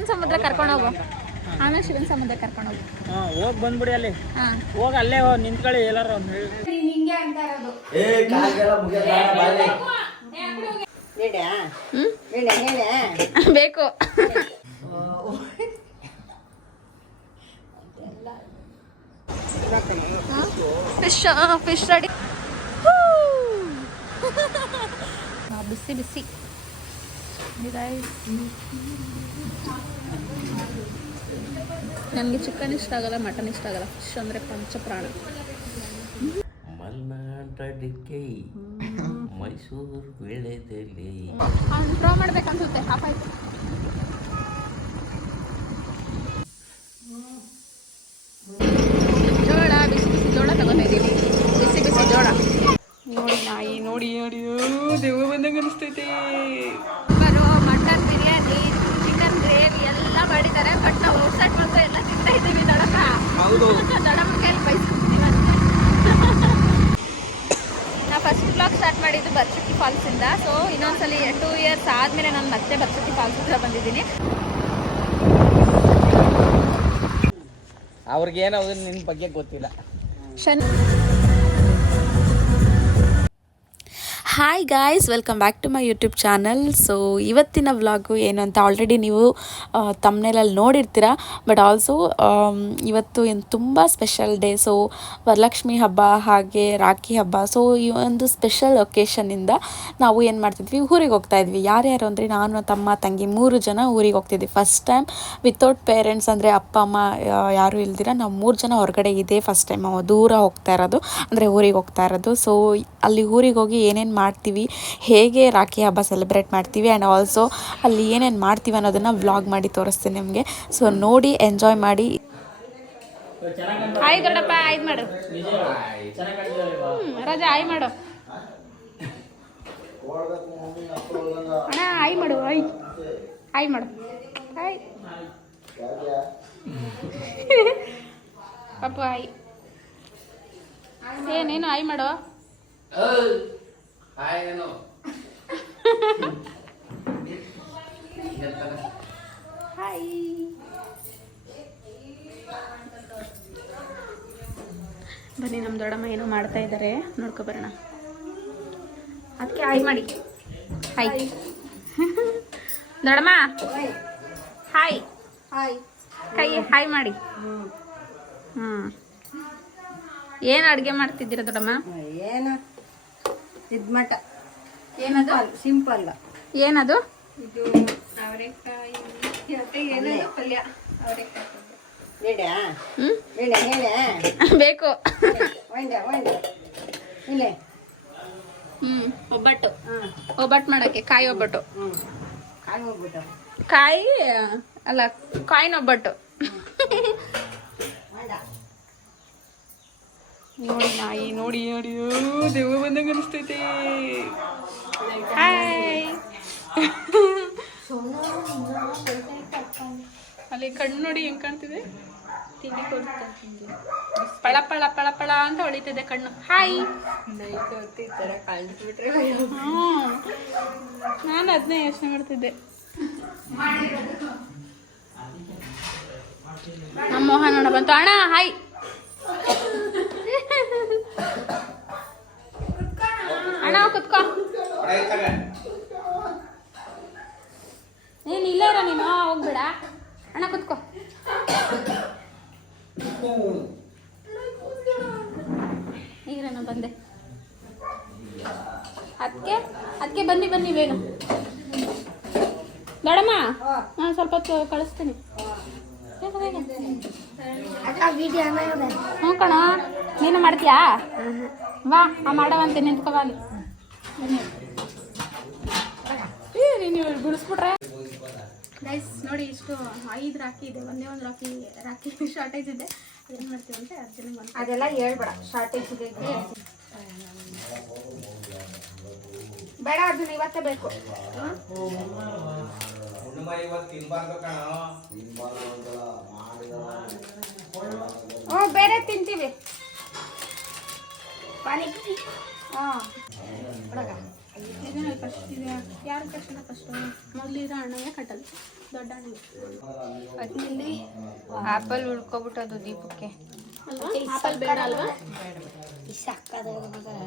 ಶಿವನ್ ಸಮುದ್ರ ಕರ್ಕೊಂಡು ಹೋಗು. ಆಮೇಲೆ ಶಿವನ್ ಸಮುದ್ರ ಕರ್ಕೊಂಡು ಹೋಗು. ಹೋಗಿ ಬಂದ್ಬಿಡಿ ಅಲ್ಲಿ. ಹೋಗಿ ಅಲ್ಲೇ ನಿಂತ್ಕೊಳ್ಳಿ ಎಲ್ಲಾರು. ಹಿಂಗೆ ಅಂತ ಇರೋದು. ಬೇಕು ಫಿಶ್ ರೆಡಿ. ಬಿಸಿ ಬಿಸಿ ನನಗೆ ಚಿಕನ್ ಇಷ್ಟ ಆಗಲ್ಲ, ಮಟನ್ ಇಷ್ಟ ಆಗಲ್ಲ. ಫಿಶ್ ಅಂದರೆ ಪಂಚಪ್ರಾಣ. ಮಲ್ನಾಡಕ್ಕೆ ಮೈಸೂರು ಬೆಳೆದಲ್ಲಿ ಡ್ರಾ ಮಾಡ್ಬೇಕನ್ಸುತ್ತೆ. ಹಾಫ್ ಆಯ್ತು. ಜೋಳ ಬಿಸಿ ಬಿಸಿ ಜೋಳ ತಗೋತಾ ಇದ್ದೀವಿ. ಬಿಸಿ ಬಿಸಿ ಜೋಳ. ನೋಡಿ ನಾಯಿ, ನೋಡಿ ನೋಡಿ, ದೇವ ಬಂದಂಗೆ ಅನಿಸ್ತೈತೆ. ಬರೋ ಮಟನ್ ಬಿರಿಯಾನಿ, ಚಿಕನ್ ಗ್ರೇವಿ ಎಲ್ಲ ಮಾಡಿದ್ದಾರೆ. ಬಟ್ ನಾವು ಔಟ್ಸೈಡ್ ಮಾತ್ರ ಎಲ್ಲ ತಿಂತಾ ಇದ್ದೀವಿ. ದೊಡಕ ದೊಡಮ್ಮ ಕೈಲಿ ಬಯಸ್ಕೊತೀವಿ. ನಾವು ಫಸ್ಟ್ ಬ್ಲಾಗ್ ಸ್ಟಾರ್ಟ್ ಮಾಡಿದ್ದು ಬರ್ಚುಕ್ಕಿ ಫಾಲ್ಸಿಂದ. ಸೊ ಇನ್ನೊಂದ್ಸಲಿ 2 ಇಯರ್ಸ್ ಆದಮೇಲೆ ನಾನು ಮತ್ತೆ ಬರ್ಚುಕ್ಕಿ ಫಾಲ್ಸ್ ಹತ್ರ ಬಂದಿದ್ದೀನಿ. ಅವ್ರಿಗೆ ಏನಾದ್ರು ನಿನ್ನ ಬಗ್ಗೆ ಗೊತ್ತಿಲ್ಲ. Hi guys, welcome back to my YouTube channel. So ಇವತ್ತಿನ ವ್ಲಾಗು ಏನು ಅಂತ ಆಲ್ರೆಡಿ ನೀವು ತಮ್ನೇಲಲ್ಲಿ ನೋಡಿರ್ತೀರ. ಬಟ್ ಆಲ್ಸೋ ಇವತ್ತು ಏನು ತುಂಬ ಸ್ಪೆಷಲ್ ಡೇ. ಸೊ ವರಲಕ್ಷ್ಮಿ ಹಬ್ಬ ಹಾಗೆ ರಾಖಿ ಹಬ್ಬ. ಸೊ ಈ ಒಂದು ಸ್ಪೆಷಲ್ ಒಕೇಶನಿಂದ ನಾವು ಏನು ಮಾಡ್ತಿದ್ವಿ, ಊರಿಗೆ ಹೋಗ್ತಾಯಿದ್ವಿ. ಯಾರ್ಯಾರು ಅಂದರೆ ನಾನು, ತಮ್ಮ, ತಂಗಿ 3 ಜನ ಊರಿಗೆ ಹೋಗ್ತಿದ್ವಿ. ಫಸ್ಟ್ ಟೈಮ್ ವಿತೌಟ್ ಪೇರೆಂಟ್ಸ್, ಅಂದರೆ ಅಪ್ಪ ಅಮ್ಮ ಯಾರೂ ಇಲ್ದಿರ ನಾವು 3 ಜನ ಹೊರಗಡೆ ಇದೇ ಫಸ್ಟ್ ಟೈಮ್ ದೂರ ಹೋಗ್ತಾ ಇರೋದು, ಅಂದರೆ ಊರಿಗೆ ಹೋಗ್ತಾ ಇರೋದು. ಸೊ ಅಲ್ಲಿ ಊರಿಗೆ ಹೋಗಿ ಏನೇನು ಮಾಡ್ತೀವಿ, ಹೇಗೆ ರಾಖಿ ಹಬ್ಬ ಸೆಲೆಬ್ರೇಟ್ ಮಾಡ್ತೀವಿ, ಆ್ಯಂಡ್ ಆಲ್ಸೋ ಅಲ್ಲಿ ಏನೇನು ಮಾಡ್ತೀವಿ ಅನ್ನೋದನ್ನು ವ್ಲಾಗ್ ಮಾಡಿ ತೋರಿಸ್ತೀನಿ ನಿಮಗೆ. ಸೊ ನೋಡಿ, ಎಂಜಾಯ್ ಮಾಡಿ. ಆಯ್ ದೊಡ್ಡಪ್ಪ, ಆಯ್ದು ಮಾಡು. ರಾಜಾ ಆಯ್ ಮಾಡು. ಅಣ್ಣ ಆಯ್ ಮಾಡು. ಆಯ್ ಮಾಡು. ಆಯ್ ಪಾಪ ಆಯ್. ಏನೇನು ಆಯ್ ಮಾಡು. ಹಾಯ್. ಬನ್ನಿ, ನಮ್ಮ ದೊಡ್ಡಮ್ಮ ಏನೋ ಮಾಡ್ತಾ ಇದ್ದಾರೆ, ನೋಡ್ಕೊ ಬರೋಣ. ಅದಕ್ಕೆ ಹಾಯ್ ಮಾಡಿ. ಹಾಯ್ ದೊಡ್ಡಮ್ಮ. Hi hi. ಕೈ ಹಾಯ್ ಮಾಡಿ. ಏನು ಅಡುಗೆ ಮಾಡ್ತಿದ್ದೀರಾ ದೊಡ್ಡಮ್ಮ? ಏನು ಮಟ. ಏನದು? ಸಿಂಪಲ್. ಏನದು? ಇದು ಅವರೆಕಾಯಿ ಪಲ್ಯ. ಬೇಕು. ಒಬ್ಬಟ್ಟು. ಒಬ್ಬಟ್ಟು ಮಾಡಕ್ಕೆ ಕಾಯಿ ಒಬ್ಬಟ್ಟು. ಕಾಯಿ ಅಲ್ಲ, ಕಾಯಿನ ಒಬ್ಬಟ್ಟು. ನೋಡಿ ನಾಯಿ, ನೋಡಿ ನೋಡಿ, ದೇವ ಬಂದಂಗೆ ಅನಿಸ್ತೈತೆ. ಹಾಯ್. ಅಲ್ಲಿ ಕಣ್ಣು ನೋಡಿ ಹೆಂಗ್ ಕಾಣ್ತಿದೆ. ತಿಂಡಿ ಪಳ ಪಳ ಪಳ ಪಳ ಅಂತ ಹೊಳಿತಿದೆ ಕಣ್ಣು. ಹಾಯ್. ನಾನು ಅದನ್ನೇ ಯೋಚನೆ ಮಾಡ್ತಿದ್ದೆ. ನಮ್ಮ ಮೋಹನ್ ನೋಡ ಬಂತು. ಅಣ್ಣ ಹಾಯ್. ಅಣ್ಣ ಕುತ್ಕೋ. ನೀನು ಇಲ್ಲೇ ಇರೋ, ನೀನು ಹೋಗ್ಬೇಡ. ಅಣ್ಣ ಕುತ್ಕೋ. ಈಗ ನಾನು ಬಂದೆ. ಅದಕ್ಕೆ ಬನ್ನಿ ಬನ್ನಿ ಬೇಗ. ದೊಡ್ಡಮ್ಮ, ನಾನು ಸ್ವಲ್ಪ ಹೊತ್ತು ಕಳಿಸ್ತೀನಿ. ಹ್ಞೂ ಕಣ, ನೀನು ಮಾಡ್ತೀಯಾ? ವಾ, ಮಾಡವಂತೆ, ನಿಂತ್ಕೋ ಅಲ್ಲಿ. ನೀನು ಬಿಡಿಸ್ಬಿಟ್ರೆ ಗೈಸ್ ನೋಡಿ, ಇಷ್ಟು 5 ರಾಖಿ ಇದೆ. ಒಂದೇ ಒಂದು ರಾಖಿ ಶಾರ್ಟೇಜ್ ಇದೆ. ಏನು ಮಾಡ್ತೀವಿ ಅಂದರೆ ಅರ್ಜೆಂಟ್ ಬಂದು ಅದೆಲ್ಲ ಹೇಳ್ಬೇಡ. ಶಾರ್ಟೇಜ್ ಇದೆ ಬೇಡ, ಅದನ್ನ ಇವತ್ತೇ ಬೇಕು. ಬೇರೆ ತಿಂತೀವಿ. ಪಾನಿಪುರಿ. ಕಷ್ಟ ಇದೆ. ಯಾರು ಕಷ್ಟ? ಕಷ್ಟ ಮೊದಲಿರೋ ಅಣ್ಣವೇ ಕಟ್ಟಲ್ಲ. ದೊಡ್ಡ ಅದ್ರಲ್ಲಿ ಆಪಲ್ ಉಳ್ಕೊಬಿಟ್ಟದು ದೀಪಕ್ಕೆ. ಆಪಲ್ ಬೇಡ ಅಲ್ವಾ?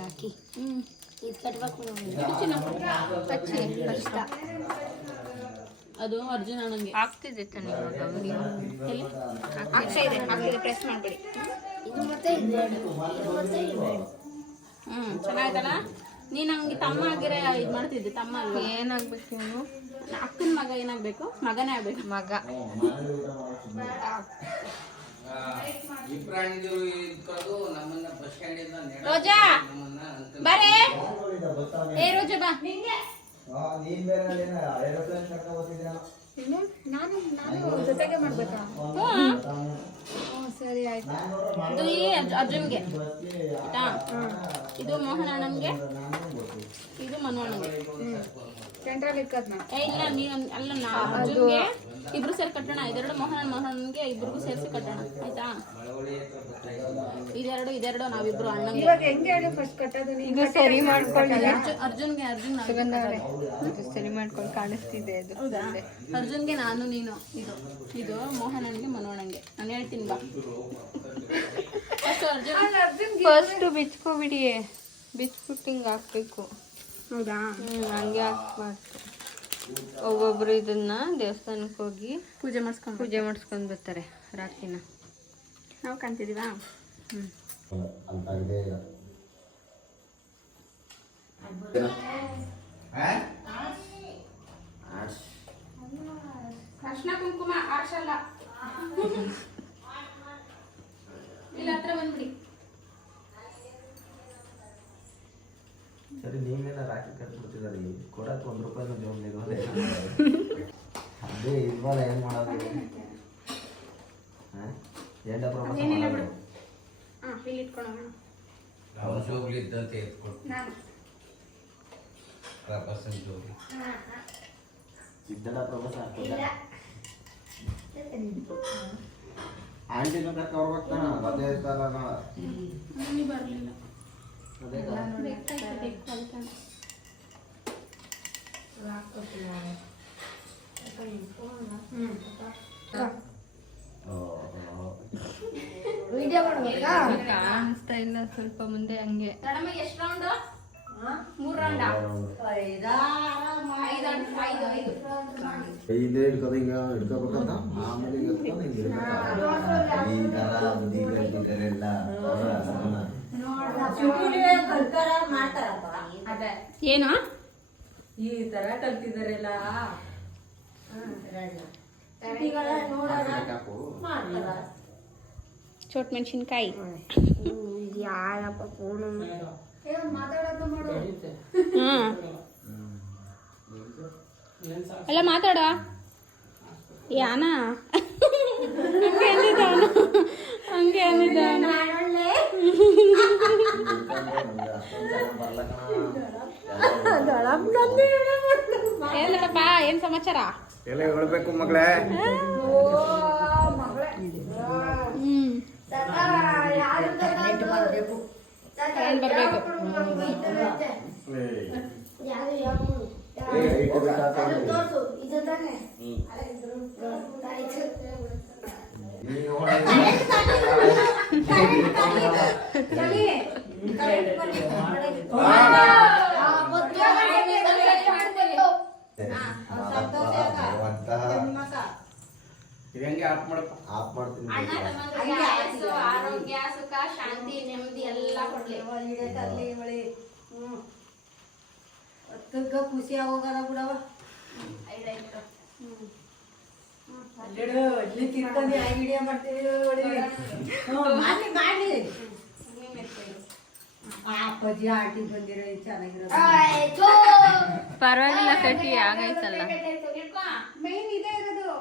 ಹಾಕಿ ಇದು ಕಟ್ಬೇಕು ಹಚ್ಚಿ ಕಷ್ಟ ಅದು ಅರ್ಜುನ ನನಗೆ ಆಗ್ತಿದೆ ತಾನೆ ಇವಾಗ ನೀವು ಎಲ್ಲಿ? ಆಗ್ತಿದೆ ಪ್ರೆಸ್ ಮಾಡಬೇಡಿ. ಇದು ಮತ್ತೆ ಚೆನ್ನಾಯ್ತಲ್ಲ. ನೀನು ಹಂಗೆ ತಮ್ಮ ಆಗಿರ ಇದು ಮಾಡ್ತಿದ್ದೆ. ತಮ್ಮ ಅಲ್ವಾ? ಏನಾಗ್ಬೇಕು ಇವನು? ಅಕ್ಕನ ಮಗ ಏನಾಗ್ಬೇಕು? ಮಗನೇ ಆಗ್ಬೇಕು. ಮಗ. ರೋಜಾ ಬರೇ. ಏ ರೋಜಾ ಬಾ. ನಾನು ಜೊತೆಗೆ ಮಾಡ್ಬೇಕಾ? ಸರಿ ಆಯ್ತು. ಇದು ಈ ಅರ್ಜುನ್ಗೆ ಆಯ್ತಾ? ಇದು ಮೋಹನ್ ಅಣ್ಣನ್ಗೆ, ಇದು ಮನು ಅಣ್ಣನ್ಗೆ. ಸೆಂಟ್ರಲ್ ಇಕ್ಕದ್ನ ಏ ಇಲ್ಲ ನೀನು ಅಲ್ಲ, ಅರ್ಜುನ್ಗೆ ಇಬ್ರು ಸೇರಿ ಕಟ್ಟೋಣ. ಇದೆರಡು ಮೋಹನ್ಗೆ ಇಬ್ರಿಗೂ ಸೇರಿಸಿ ಕಟ್ಟೋಣ ಆಯ್ತಾ? ಇದೆರಡು ನಾವಿಬ್ರು ಅಣ್ಣಂಗೆ. ಇವಾಗ ಹೆಂಗೆ ಹೇಳಿ ಫಸ್ಟ್ ಕಟ್ಟೋದು? ಇದು ಸರಿ ಮಾಡ್ಕೊಳ್ಳಿ. ಅರ್ಜುನ್ ಸುಗಂಧ ಅವರೇ, ಇದು ಸರಿ ಮಾಡ್ಕೊಂಡು ಕಾಣಿಸ್ತಿದೆ ಅದು. ಹೌದಾ? ಅರ್ಜುನ್ಗೆ ನಾನು ನೀನು, ಇದು ಮೋಹನನ್ಗೆ ಮನೋಣ್ಣಂಗೆ. ನಾನು ಹೇಳ್ತೀನಿ ಬಾ. ಫಸ್ಟ್ ಅರ್ಜುನ್ ಫಸ್ಟ್ ಬಿಚ್ಕೋಬಿಡಿ, ಬಿಚ್ಬಿಟ್ಟು ಹಿಂಗೆ ಹಾಕ್ಬೇಕು. ಹೌದಾ? ಹಂಗೆ ಹಾಕ್ಬಾರ್ದು. ಒಬ್ಬೊಬ್ರು ಇದನ್ನ ದೇವಸ್ಥಾನಕ್ಕೆ ಹೋಗಿ ಪೂಜೆ ಮಾಡಿಸ್ಕೊಂಡು ಬರ್ತಾರೆ ರಾತ್ರಿನ. ನಾವು ಕಾಣ್ತಿದೀವಾ? ಅರ್ಶನ ಕುಂಕುಮ ಆರ್ಸಲ್ಲ. ಇಲ್ಲ ಹತ್ರ ಬಂದ್ಬಿಡಿ. ಸರಿ ನೀವೇನ ರಾಖಿ ಕಟ್ಬಿಡ್ತಿದ್ದಾರೆ, ಕೊಡಕ್ಕೆ ₹1 ಜೋಬ್ಲಿಗೆ ಅದೇ ಇಲ್ವಲ್ಲ, ಏನು ಮಾಡೋದು? ಎಂಡ ಪ್ರವಾಸ ಮಾಡೋದು. ಇಲ್ಲಿ ಇಟ್ಕೊಳ್ಳೋಣ. ಅವನ ಜೋಬ್ಲಿ ಇದ್ದಂತೆ ಎತ್ಕೊಡು. ಪ್ರವಾಸನ ಜೋಬ್ಲಿ ಇದ್ದಲ್ಲ ಪ್ರವಾಸ ಆಗ್ತದ. ಆಂಟಿನೂ ಕರ್ಕ ಹೋಗ್ತಾನ, ಅದೇ ಇರ್ತಲ್ಲ ನಾಳೆ. ನೀ ಬರಲಿಲ್ಲ. ಅದೇ ವಿಡಿಯೋ ಮಾಡ್ಬೇಕಾ? ಕಾಣಿಸ್ತಾ ಇಲ್ಲ, ಸ್ವಲ್ಪ ಮುಂದೆ ಹಂಗೆ. ಮೇಡಮ್ ಎಷ್ಟು ರೌಂಡ್? 3 ರೌಂಡ್. 5 ಹಿಡ್ಕೋದು, ಹಿಂಗ ಹಿಡ್ಕೋಬೇಕಂತ ಆಮೇಲೆ ಎತ್ಕೊಂಡು ಹಿಂಗೆ ಈ ಥರ ಬುದ್ಧಿ ಕಲ್ತಿದ್ದಾರೆಲ್ಲ. ಏನು ಈ ತರ ಕಲ್ತಿದಾರೆಲ್ಲ. ಚೋಟ್ ಮೆಣಸಿನ್ಕಾಯಿ. ಯಾರಪ್ಪ ಫೋನು ಮಾತಾಡೋದು ಮಾಡು. ಎಲ್ಲ ಮಾತಾಡ. ಯಾನ ಹಂಗೆ ಅಂದಿದ್ದಾನು. ಏನಪ್ಪ, ಏನ್ ಸಮಾಚಾರ? ಎಲ್ಲ ಹೇಳ್ಬೇಕು ಮಗಳೇ. ಏನ್ ಬರ್ಬೇಕು? ಇದಂಗೆ ಆಫ್ ಮಾಡ್ತೀನಿ. ಆರೋಗ್ಯ, ಸುಖ, ಶಾಂತಿ, ನೆಮ್ಮದಿ ಎಲ್ಲ ಕೊಡ್ಲಿ. ಖುಷಿ ಆಗೋಗದ ಬಿಡವ. ಅಲ್ಲಿ ತಿರ್ಕೊಂಡು ವಿಡಿಯೋ ಮಾಡ್ತೀವಿ. ಮಾಡಿ ಅಪ್ಪಾಜಿ ಆಂಟಿ ಬಂದಿರೋ ಚೆನ್ನಾಗಿರೋ. ಪರವಾಗಿಲ್ಲ, ಕಟ್ಟಿ ಆಗೈತಲ್ಲ. ಮೇನ್ ಇದೇ ಇರೋದು.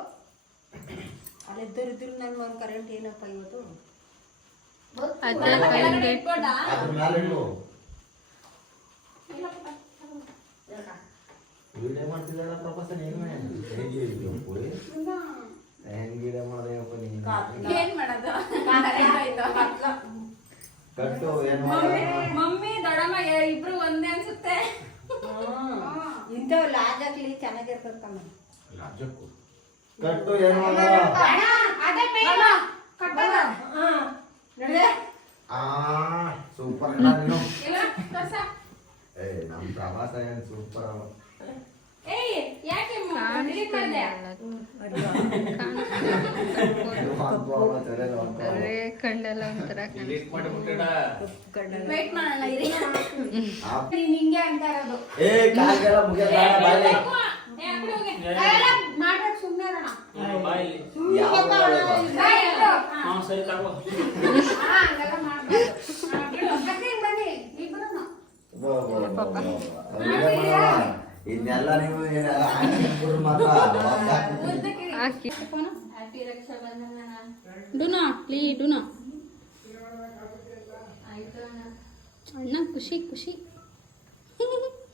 ಅಲ್ಲಿದ್ದರು ನನ್ನ ಒಂದು ಕರೆಂಟ್ ಏನಪ್ಪ ಇವತ್ತು. ಅದ್ರ ಕೈಯಿಂದ ಅದ್ರ ಮೇಲೆ ಇಡು. ವಿಡಿಯೋ ಮಾಡ್ತಿದ್ದಲ್ಲ ಪ್ರಪಂಚ ನೀನು ಹೆಂಗೆ ವಿಡಿಯೋ ಮಾಡೋದೇನಪ್ಪ ನೀನು? ಏನ್ ಮಾಡೋದು? ಕಟ್ಟು ಏನು ಮಾಡೋದು? ಮಮ್ಮಿ ದೊಡ್ಡಮ್ಮ ಇಬ್ರು ಒಂದೇ ಅನ್ಸುತ್ತೆ. ಇಂಥವು ಲಾಜಾಕ್ಲಿ ಚೆನ್ನಾಗಿರ್ತಕ್ಕಮ್ಮ. ರಾಜಕ್ಕೂ ಕಟ್ಟು ಏನು ಸೂಪರ್ ಏ ನಮ್ ಪ್ರವಾಸ ಏನ್ ಸೂಪರ್ ಅವ ಕಣ್ಣೆಲ್ಲ ಒಂಥರ ನಿಂಗೆ ಅಂತ ಇರೋದು ಏ ಕಾಲ್ಗೆಲ್ಲ ಮುಗಿಯಲ್ಲ ಬಾಯ್ಲಿ ಮಾಡ್ಬೇಕು ಸುಮ್ಮನೆ ಸರಿ ತಗೋ ಬನ್ನಿ ಇಬ್ರು ಇನ್ನೆಲ್ಲ ನೀವು ಮಾತ್ರ ಹಾಕಿ ಡುನಾ ಡುನಾ ಅಣ್ಣ ಖುಷಿ ಖುಷಿ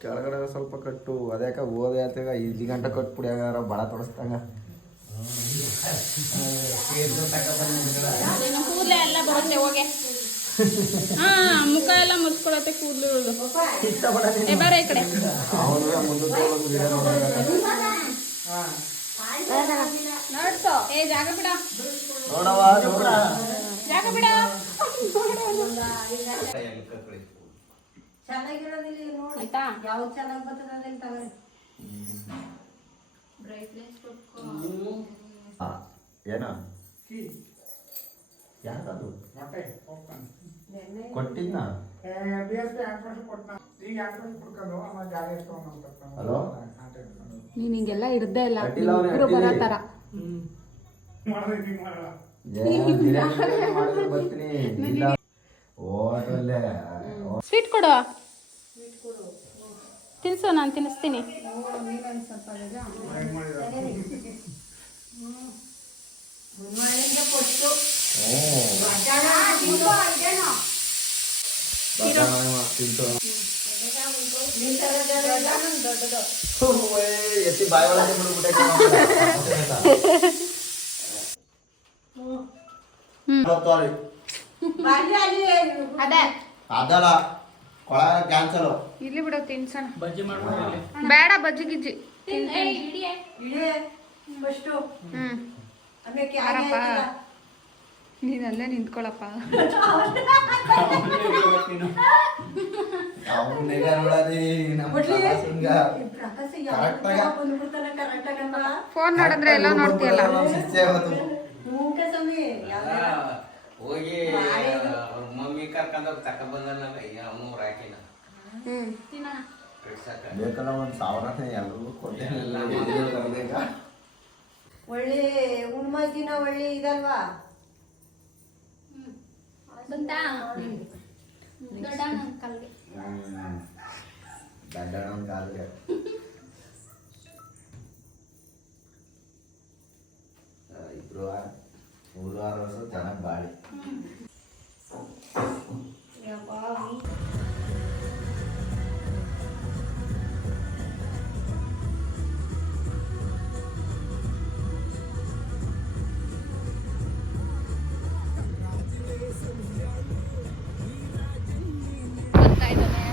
ಕೆಳಗಡೆ ಸ್ವಲ್ಪ ಕಟ್ಟು ಅದ್ಯಾಕ ಓದೆ ಆತಾಗ ಇಲ್ಲಿ ಗಂಟ ಕಟ್ಬಿಡಿ ಆಗಾರ ಬಡ ತೊಡಸ್ದಂಗ ಕೂದಲ ಎಲ್ಲ ಬರುತ್ತೆ ಹೋಗೆ ಹಾ ಮುಖ ಎಲ್ಲ ಮುಚ್ಕೊಳತ್ತೆ ಕೂದಲು ಬರ ಈ ಕಡೆ ನೋಡ್ಸೋ ಏ ಜಾಗ ಬಿಡ ಜಾಗ ಬಿಡ ಚೆನ್ನಾಗಿರೋದಿಲ್ಲ ನೋಡಿ ಆಯ್ತಾ ಯಾವ್ದು ಚೆನ್ನಾಗಿ ಬರ್ತದೆ ಅದನ್ನ ತಗೊಳ್ಳಿ ಏನ ಯಾಕದು ಕೊಟ್ಟಿದ್ನ ಹಲೋ ನೀನ್ ಹಿಂಗೆಲ್ಲ ಇರ್ದೇ ಇಲ್ಲ ಅಡ್ಡಿಲ್ಲ ಅವ್ರೆ, ಇಬ್ರು ಬರೋ ತರ ಬರ್ತೀನಿ ಇಲ್ಲ ಓಟಲ್ಲೇ ಸ್ವೀಟ್ ಕೊಡು ತಿನ್ಸು ನಾನು ತಿನ್ನಿಸ್ತೀನಿ ಕೊಟ್ಟು ಎತ್ತಿ ಬಾಯಿ ಒಳಗೆ ಬಿಡ್ಬಿಟ್ಟೆ ಅದೇ ಅದಲ್ಲ ಕೊಳ ಕ್ಯಾನ್ಸಲ್ ಇಲ್ಲಿ ಬಿಡು ತಿನ್ಸೋಣ ಬಜ್ಜಿ ಮಾಡ್ಬಿಡ್ರಿ ಬೇಡ ಬಜ್ಜಿ ಗಿಜ್ಜಿ ಇಳಿಯೇ ಫಸ್ಟು ಹ್ಮ್ ಆಮೇಲೆ ಯಾರಪ್ಪ ನೀನ್ ಅಲ್ಲೇ ನಿಂತ್ಕೊಳಪ್ಪ ಅವನಿಗ ನೋಡರಿ ನಮ್ಮ ಪ್ರವಾಸಂಗ ಪ್ರಕಾಶ ಕರೆಕ್ಟಾಗ ಬಂದ್ಬಿಡ್ತಾನೆ ಕರೆಕ್ಟಾಗಲ್ಲ ಫೋನ್ ನೋಡಿದ್ರೆ ಎಲ್ಲ ನೋಡ್ತೀಯಲ್ಲ ಶಿಷ್ಯ ಅವತ್ತು ಮೂಕೆ ಸ್ವಾಮಿ ಹೋಗಿ ಅವ್ರ ಮಮ್ಮಿ ಕರ್ಕೊಂಡೋಗಿ ತಕ ಬಂದಲ್ಲ ಅವನು ರಾಕಿನ ಹ್ಮ್ ಬೇಕಲ್ಲ 1,000 ಎಲ್ಲರಿಗೂ ಕೊಟ್ಟೇನಿಲ್ಲ ಒಳ್ಳೆ ಹುಣ್ಮಸ್ ದಿನ ಒಳ್ಳೆ ಇದಲ್ವಾ ಬಂತಾ ದೊಡ್ಡ ಕಲ್ಗೆ ದಡ್ಡಣ ಕಾಲಿಗೆ ಇಬ್ರು 3-6 ವರ್ಷ ಚೆನ್ನಾಗಿ ಬಾಳಿ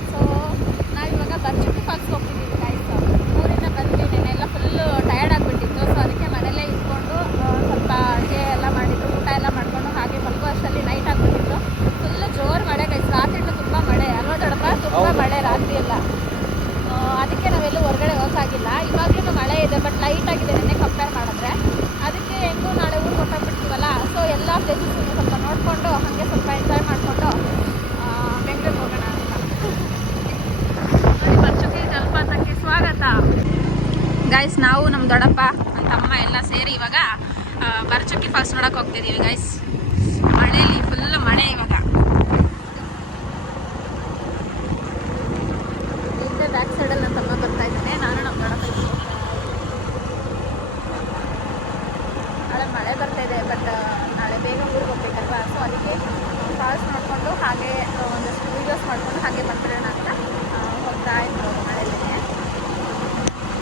ಸೊ ನಾವಿವಾಗ ಬರ್ಚುಟ್ಟಿ ಫಾಲ್ಸ್ ಹೋಗ್ತಿದ್ದೀವಿ ಗಾಯ್ಸ್ ಊರಿಂದ ಬಂದ್ವಿ ನೆನ್ನೆಲ್ಲ ಫುಲ್ಲು ಟಯರ್ಡ್ ಆಗಿಬಿಟ್ಟಿತ್ತು ಸೊ ಅದಕ್ಕೆ ಮನೇಲೇ ಇಟ್ಕೊಂಡು ಸ್ವಲ್ಪ ಅಡುಗೆ ಎಲ್ಲ ಮಾಡಿದ್ರು ಊಟ ಎಲ್ಲ ಮಾಡಿಕೊಂಡು ಹಾಗೆ ಮಲ್ಗೋ ಅಷ್ಟರಲ್ಲಿ ನೈಟ್ ಆಗಿಬಿಟ್ಟಿತ್ತು ಫುಲ್ಲು ಜೋರು ಮಳೆ ಗೈಸ್ ರಾತ್ರಿನೂ ತುಂಬ ಮಳೆ ಅಲ್ವಾ ದೊಡ್ಡಪ್ಪ ತುಂಬ ಮಳೆ ರಾತ್ರಿ ಎಲ್ಲ ಅದಕ್ಕೆ ನಾವೆಲ್ಲೂ ಹೊರಗಡೆ ಹೋಗೋಕ್ಕಾಗಿಲ್ಲ ಇವಾಗಲೂ ಮಳೆ ಇದೆ ಬಟ್ ಲೈಟ್ ಆಗಿದೆ ನೆನ್ನೆ ಕಂಪೇರ್ ಮಾಡಿದ್ರೆ ಅದಕ್ಕೆ ಹೆಂಗೂ ನಾಳೆ ಊರಿಗೆ ಹೊರಟೋಗ್ಬಿಡ್ತೀವಲ್ಲ ಸೊ ಎಲ್ಲ ಪ್ಲೇಸಸ್ ಸ್ವಲ್ಪ ನೋಡಿಕೊಂಡು ಹಾಗೆ ಸ್ವಲ್ಪ ಎಂಜಾಯ್ ಮಾಡಿಕೊಂಡು ಬೆಂಗಳೂರಿಗೆ ಹೋಗೋಣ ಅಂತ ನೋಡಿ ಬರ್ಚುಕಿ ಜಲಪಾತಕ್ಕೆ ಸ್ವಾಗತ ಗೈಸ್ ನಾವು ನಮ್ಮ ದೊಡ್ಡಪ್ಪ ನನ್ನ ತಮ್ಮ ಎಲ್ಲ ಸೇರಿ ಇವಾಗ ಬರ್ಚುಕಿ ಫಾಲ್ಸ್ ನೋಡಕ್ಕೆ ಹೋಗ್ತಿದ್ದೀವಿ ಗೈಸ್ ಮಳೆಯಲ್ಲಿ ಫುಲ್ ಮಳೆ ಇವಾಗ ಹಿಂದೆ ಬ್ಯಾಕ್ ಸೈಡಲ್ಲಿ ನನ್ನ ತಮ್ಮ ಬರ್ತಾ ಇದ್ದಾನೆ ನಾನು ನಮ್ಮ ದೊಡ್ಡಪ್ಪ ಇದ್ದೀವಿ ನಾಳೆ ಮಳೆ ಬರ್ತಾ ಇದೆ ಬಟ್ ನಾಳೆ ಬೇಗ ಊರಿಗೆ ಹೋಗ್ಬೇಕಲ್ವಾ ಸೊ ಅದಕ್ಕೆ ಫಾಲ್ಸ್ ನೋಡಿಕೊಂಡು ಹಾಗೆ ಒಂದಷ್ಟು ವೀಡಿಯೋಸ್ ಮಾಡಿಕೊಂಡು ಹಾಗೆ ಬಂದ್ಬಿಡೋಣ ಅಂತ ಹೋಗ್ತಾ ಇದ್ರು ಮಳೆಯಲ್ಲೇ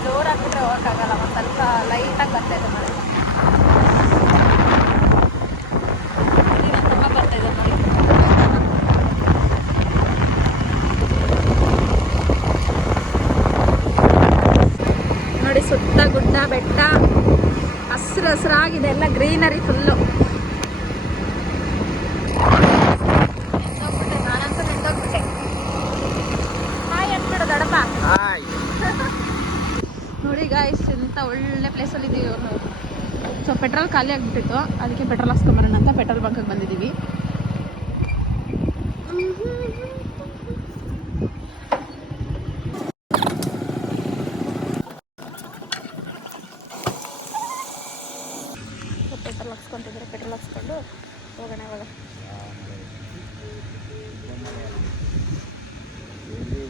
ಜೋರಾಗ್ಬಿಟ್ರೆ ಹೋಗೋಕ್ಕಾಗಲ್ಲ ಒಂದು ಸ್ವಲ್ಪ ಲೈಟಾಗಿ ಬರ್ತಾ ಇದೆ ಮಳೆ ನನ್ನ ತಮ್ಮ ಬರ್ತಾ ಇದೆ ನೋಡಿ ನೋಡಿ ಸುತ್ತ ಗುಡ್ಡ ಬೆಟ್ಟ ಹಸ್ರು ಹಸಿರು ಹಸಿರಾಗಿದೆ ಎಲ್ಲ ಗ್ರೀನರಿ ಫುಲ್ಲು. ನಾನಂತೂ ನಿಂತೋಗ್ಬಿಟ್ಟೆ. ಹಾಯ್ ಅಂದ್ಬಿಡು ದಡಪ್ಪ. ನೋಡಿ ಗಾಯ್ಸ್ ಇಂಥ ಒಳ್ಳೆ ಪ್ಲೇಸಲ್ಲಿ ಇದ್ದೀವಿ ನಾವು. ಸೊ ಪೆಟ್ರೋಲ್ ಖಾಲಿ ಆಗಿಬಿಟ್ಟಿತ್ತು, ಅದಕ್ಕೆ ಪೆಟ್ರೋಲ್ ಹಾಕ್ಸ್ಕೊಂಬರೋಣ ಅಂತ ಪೆಟ್ರೋಲ್ ಬಂಕಿಗೆ ಬಂದಿದ್ದೀವಿ. ಪೆಟ್ರೋಲ್ ಹಾಕ್ಸ್ಕೊಂತಿದ್ರೆ ಪೆಟ್ರೋಲ್ ಹಾಕ್ಸ್ಕೊಂಡು ಹೋಗೋಣ ಇವಾಗ.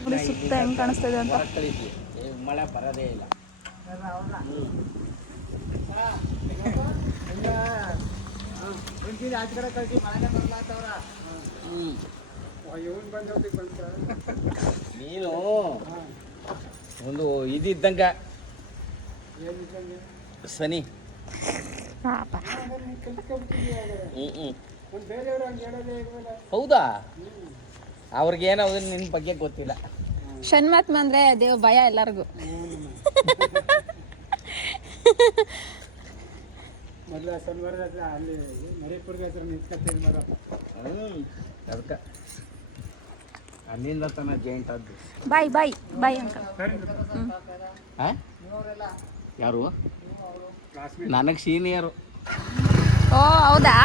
ನೋಡಿ ಸುತ್ತ ಹೆಂಗೆ ಕಾಣಿಸ್ತಾ ಇದೆ ಅಂತ. ಮಳೆ ಬರೋದೇ ಇಲ್ಲ. ನೀನು ಒಂದು ಇದ್ದಂಗ ಸನಿ. ಹೌದಾ? ಅವ್ರಿಗೇನದು ನಿನ್ನ ಬಗ್ಗೆ ಗೊತ್ತಿಲ್ಲ. ಷಣ್ಮಾತ್ಮ ಅಂದ್ರೆ ದೇವ್ ಭಯ ಎಲ್ಲರಿಗೂ. ಅದಕ್ಕೆ ಅಲ್ಲಿಂದ ತನ ಜಾಯಿಂಟ್ ಆದ್ದು. ಬಾಯ್ ಬಾಯ್ ಬಾಯ್ ಅಂಕಲ್. ಯಾರು? ನನಗೆ ಸೀನಿಯರು. ಓ ಹೌದಾ?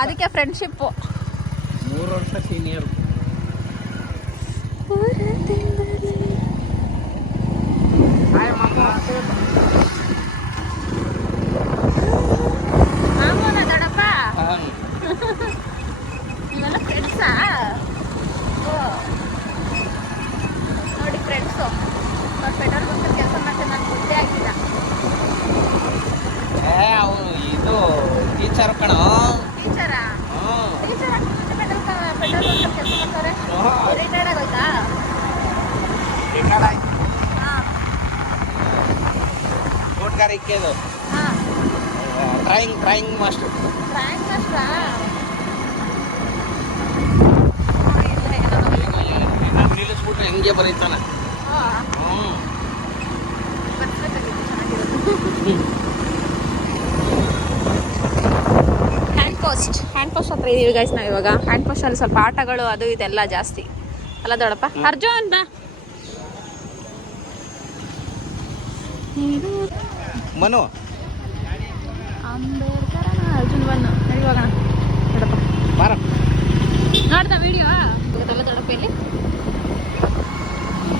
ಅದಕ್ಕೆ ಫ್ರೆಂಡ್ಶಿಪ್ಪು. 3 ವರ್ಷ ಸೀನಿಯರು. ಆಮೋನ ದಡಪ್ಪ ನೀವೆಲ್ಲ ಫ್ರೆಂಡ್ಸಾ? ನೋಡಿ ಫ್ರೆಂಡ್ಸು ಅವ್ರು ಪೆಟ್ರೋಲ್ ಬಂಕ್ ಕೆಲಸ ಮಾಡ್ತಾರೆ, ನನಗೆ ಗೊತ್ತೇ ಆಗಿಲ್ಲ. ಅವನು ಇದು ಟೀಚರ್ ಕಣೋ. ಟೀಚರಾ? ಟೀಚರ್ ಪೆಟ್ರೋಲ್ ಬಂಕ್ ಕೆಲಸ ಮಾಡ್ತಾರೆ. ರಿಟೈರ್ಡ್ ಆಗೋಯ್ತಾ? ರಿಟೈರ್ಡ್ ಆಯ್ತು. ತೋಟಗಾರಿಕೆದು ಹಾಂ. Drawing master. ಡ್ರಾಯಿಂಗ್ ಮಾಸ್ಟ್ರಾ? ನಿಲ್ಲಿಸ್ಬಿಟ್ರೆ ಹೆಂಗೆ ಬರೀತಾನೆ. ಹ್ಯಾಂಡ್ ಪೋಸ್ಟ್ ಹತ್ರ ಇದೀವಿ ಗೈಸ್ ನಾವು ಇವಾಗ. ಹ್ಯಾಂಡ್ ಪೋಸ್ಟ್ ಅಲ್ಲಿ ಸ್ವಲ್ಪ ಆಟಗಳು ಅದು ಇದೆಲ್ಲ ಜಾಸ್ತಿ ಅಲ್ಲ ದೊಡ್ಡಪ್ಪ? ಅರ್ಜುನ್ ಬಾ. ಮನು ಅಂಬೇಡ್ಕರ್ ಅರ್ಜುನ್ ಬನ್ನು ನಡಿಯೋಣ ದೊಡ್ಡಪ್ಪ. ಬಾರ. ನೋಡ್ದ ವಿಡಿಯೋ ಗೊತ್ತಲ್ಲ ದೊಡ್ಡಪ್ಪ? ಇಲ್ಲಿ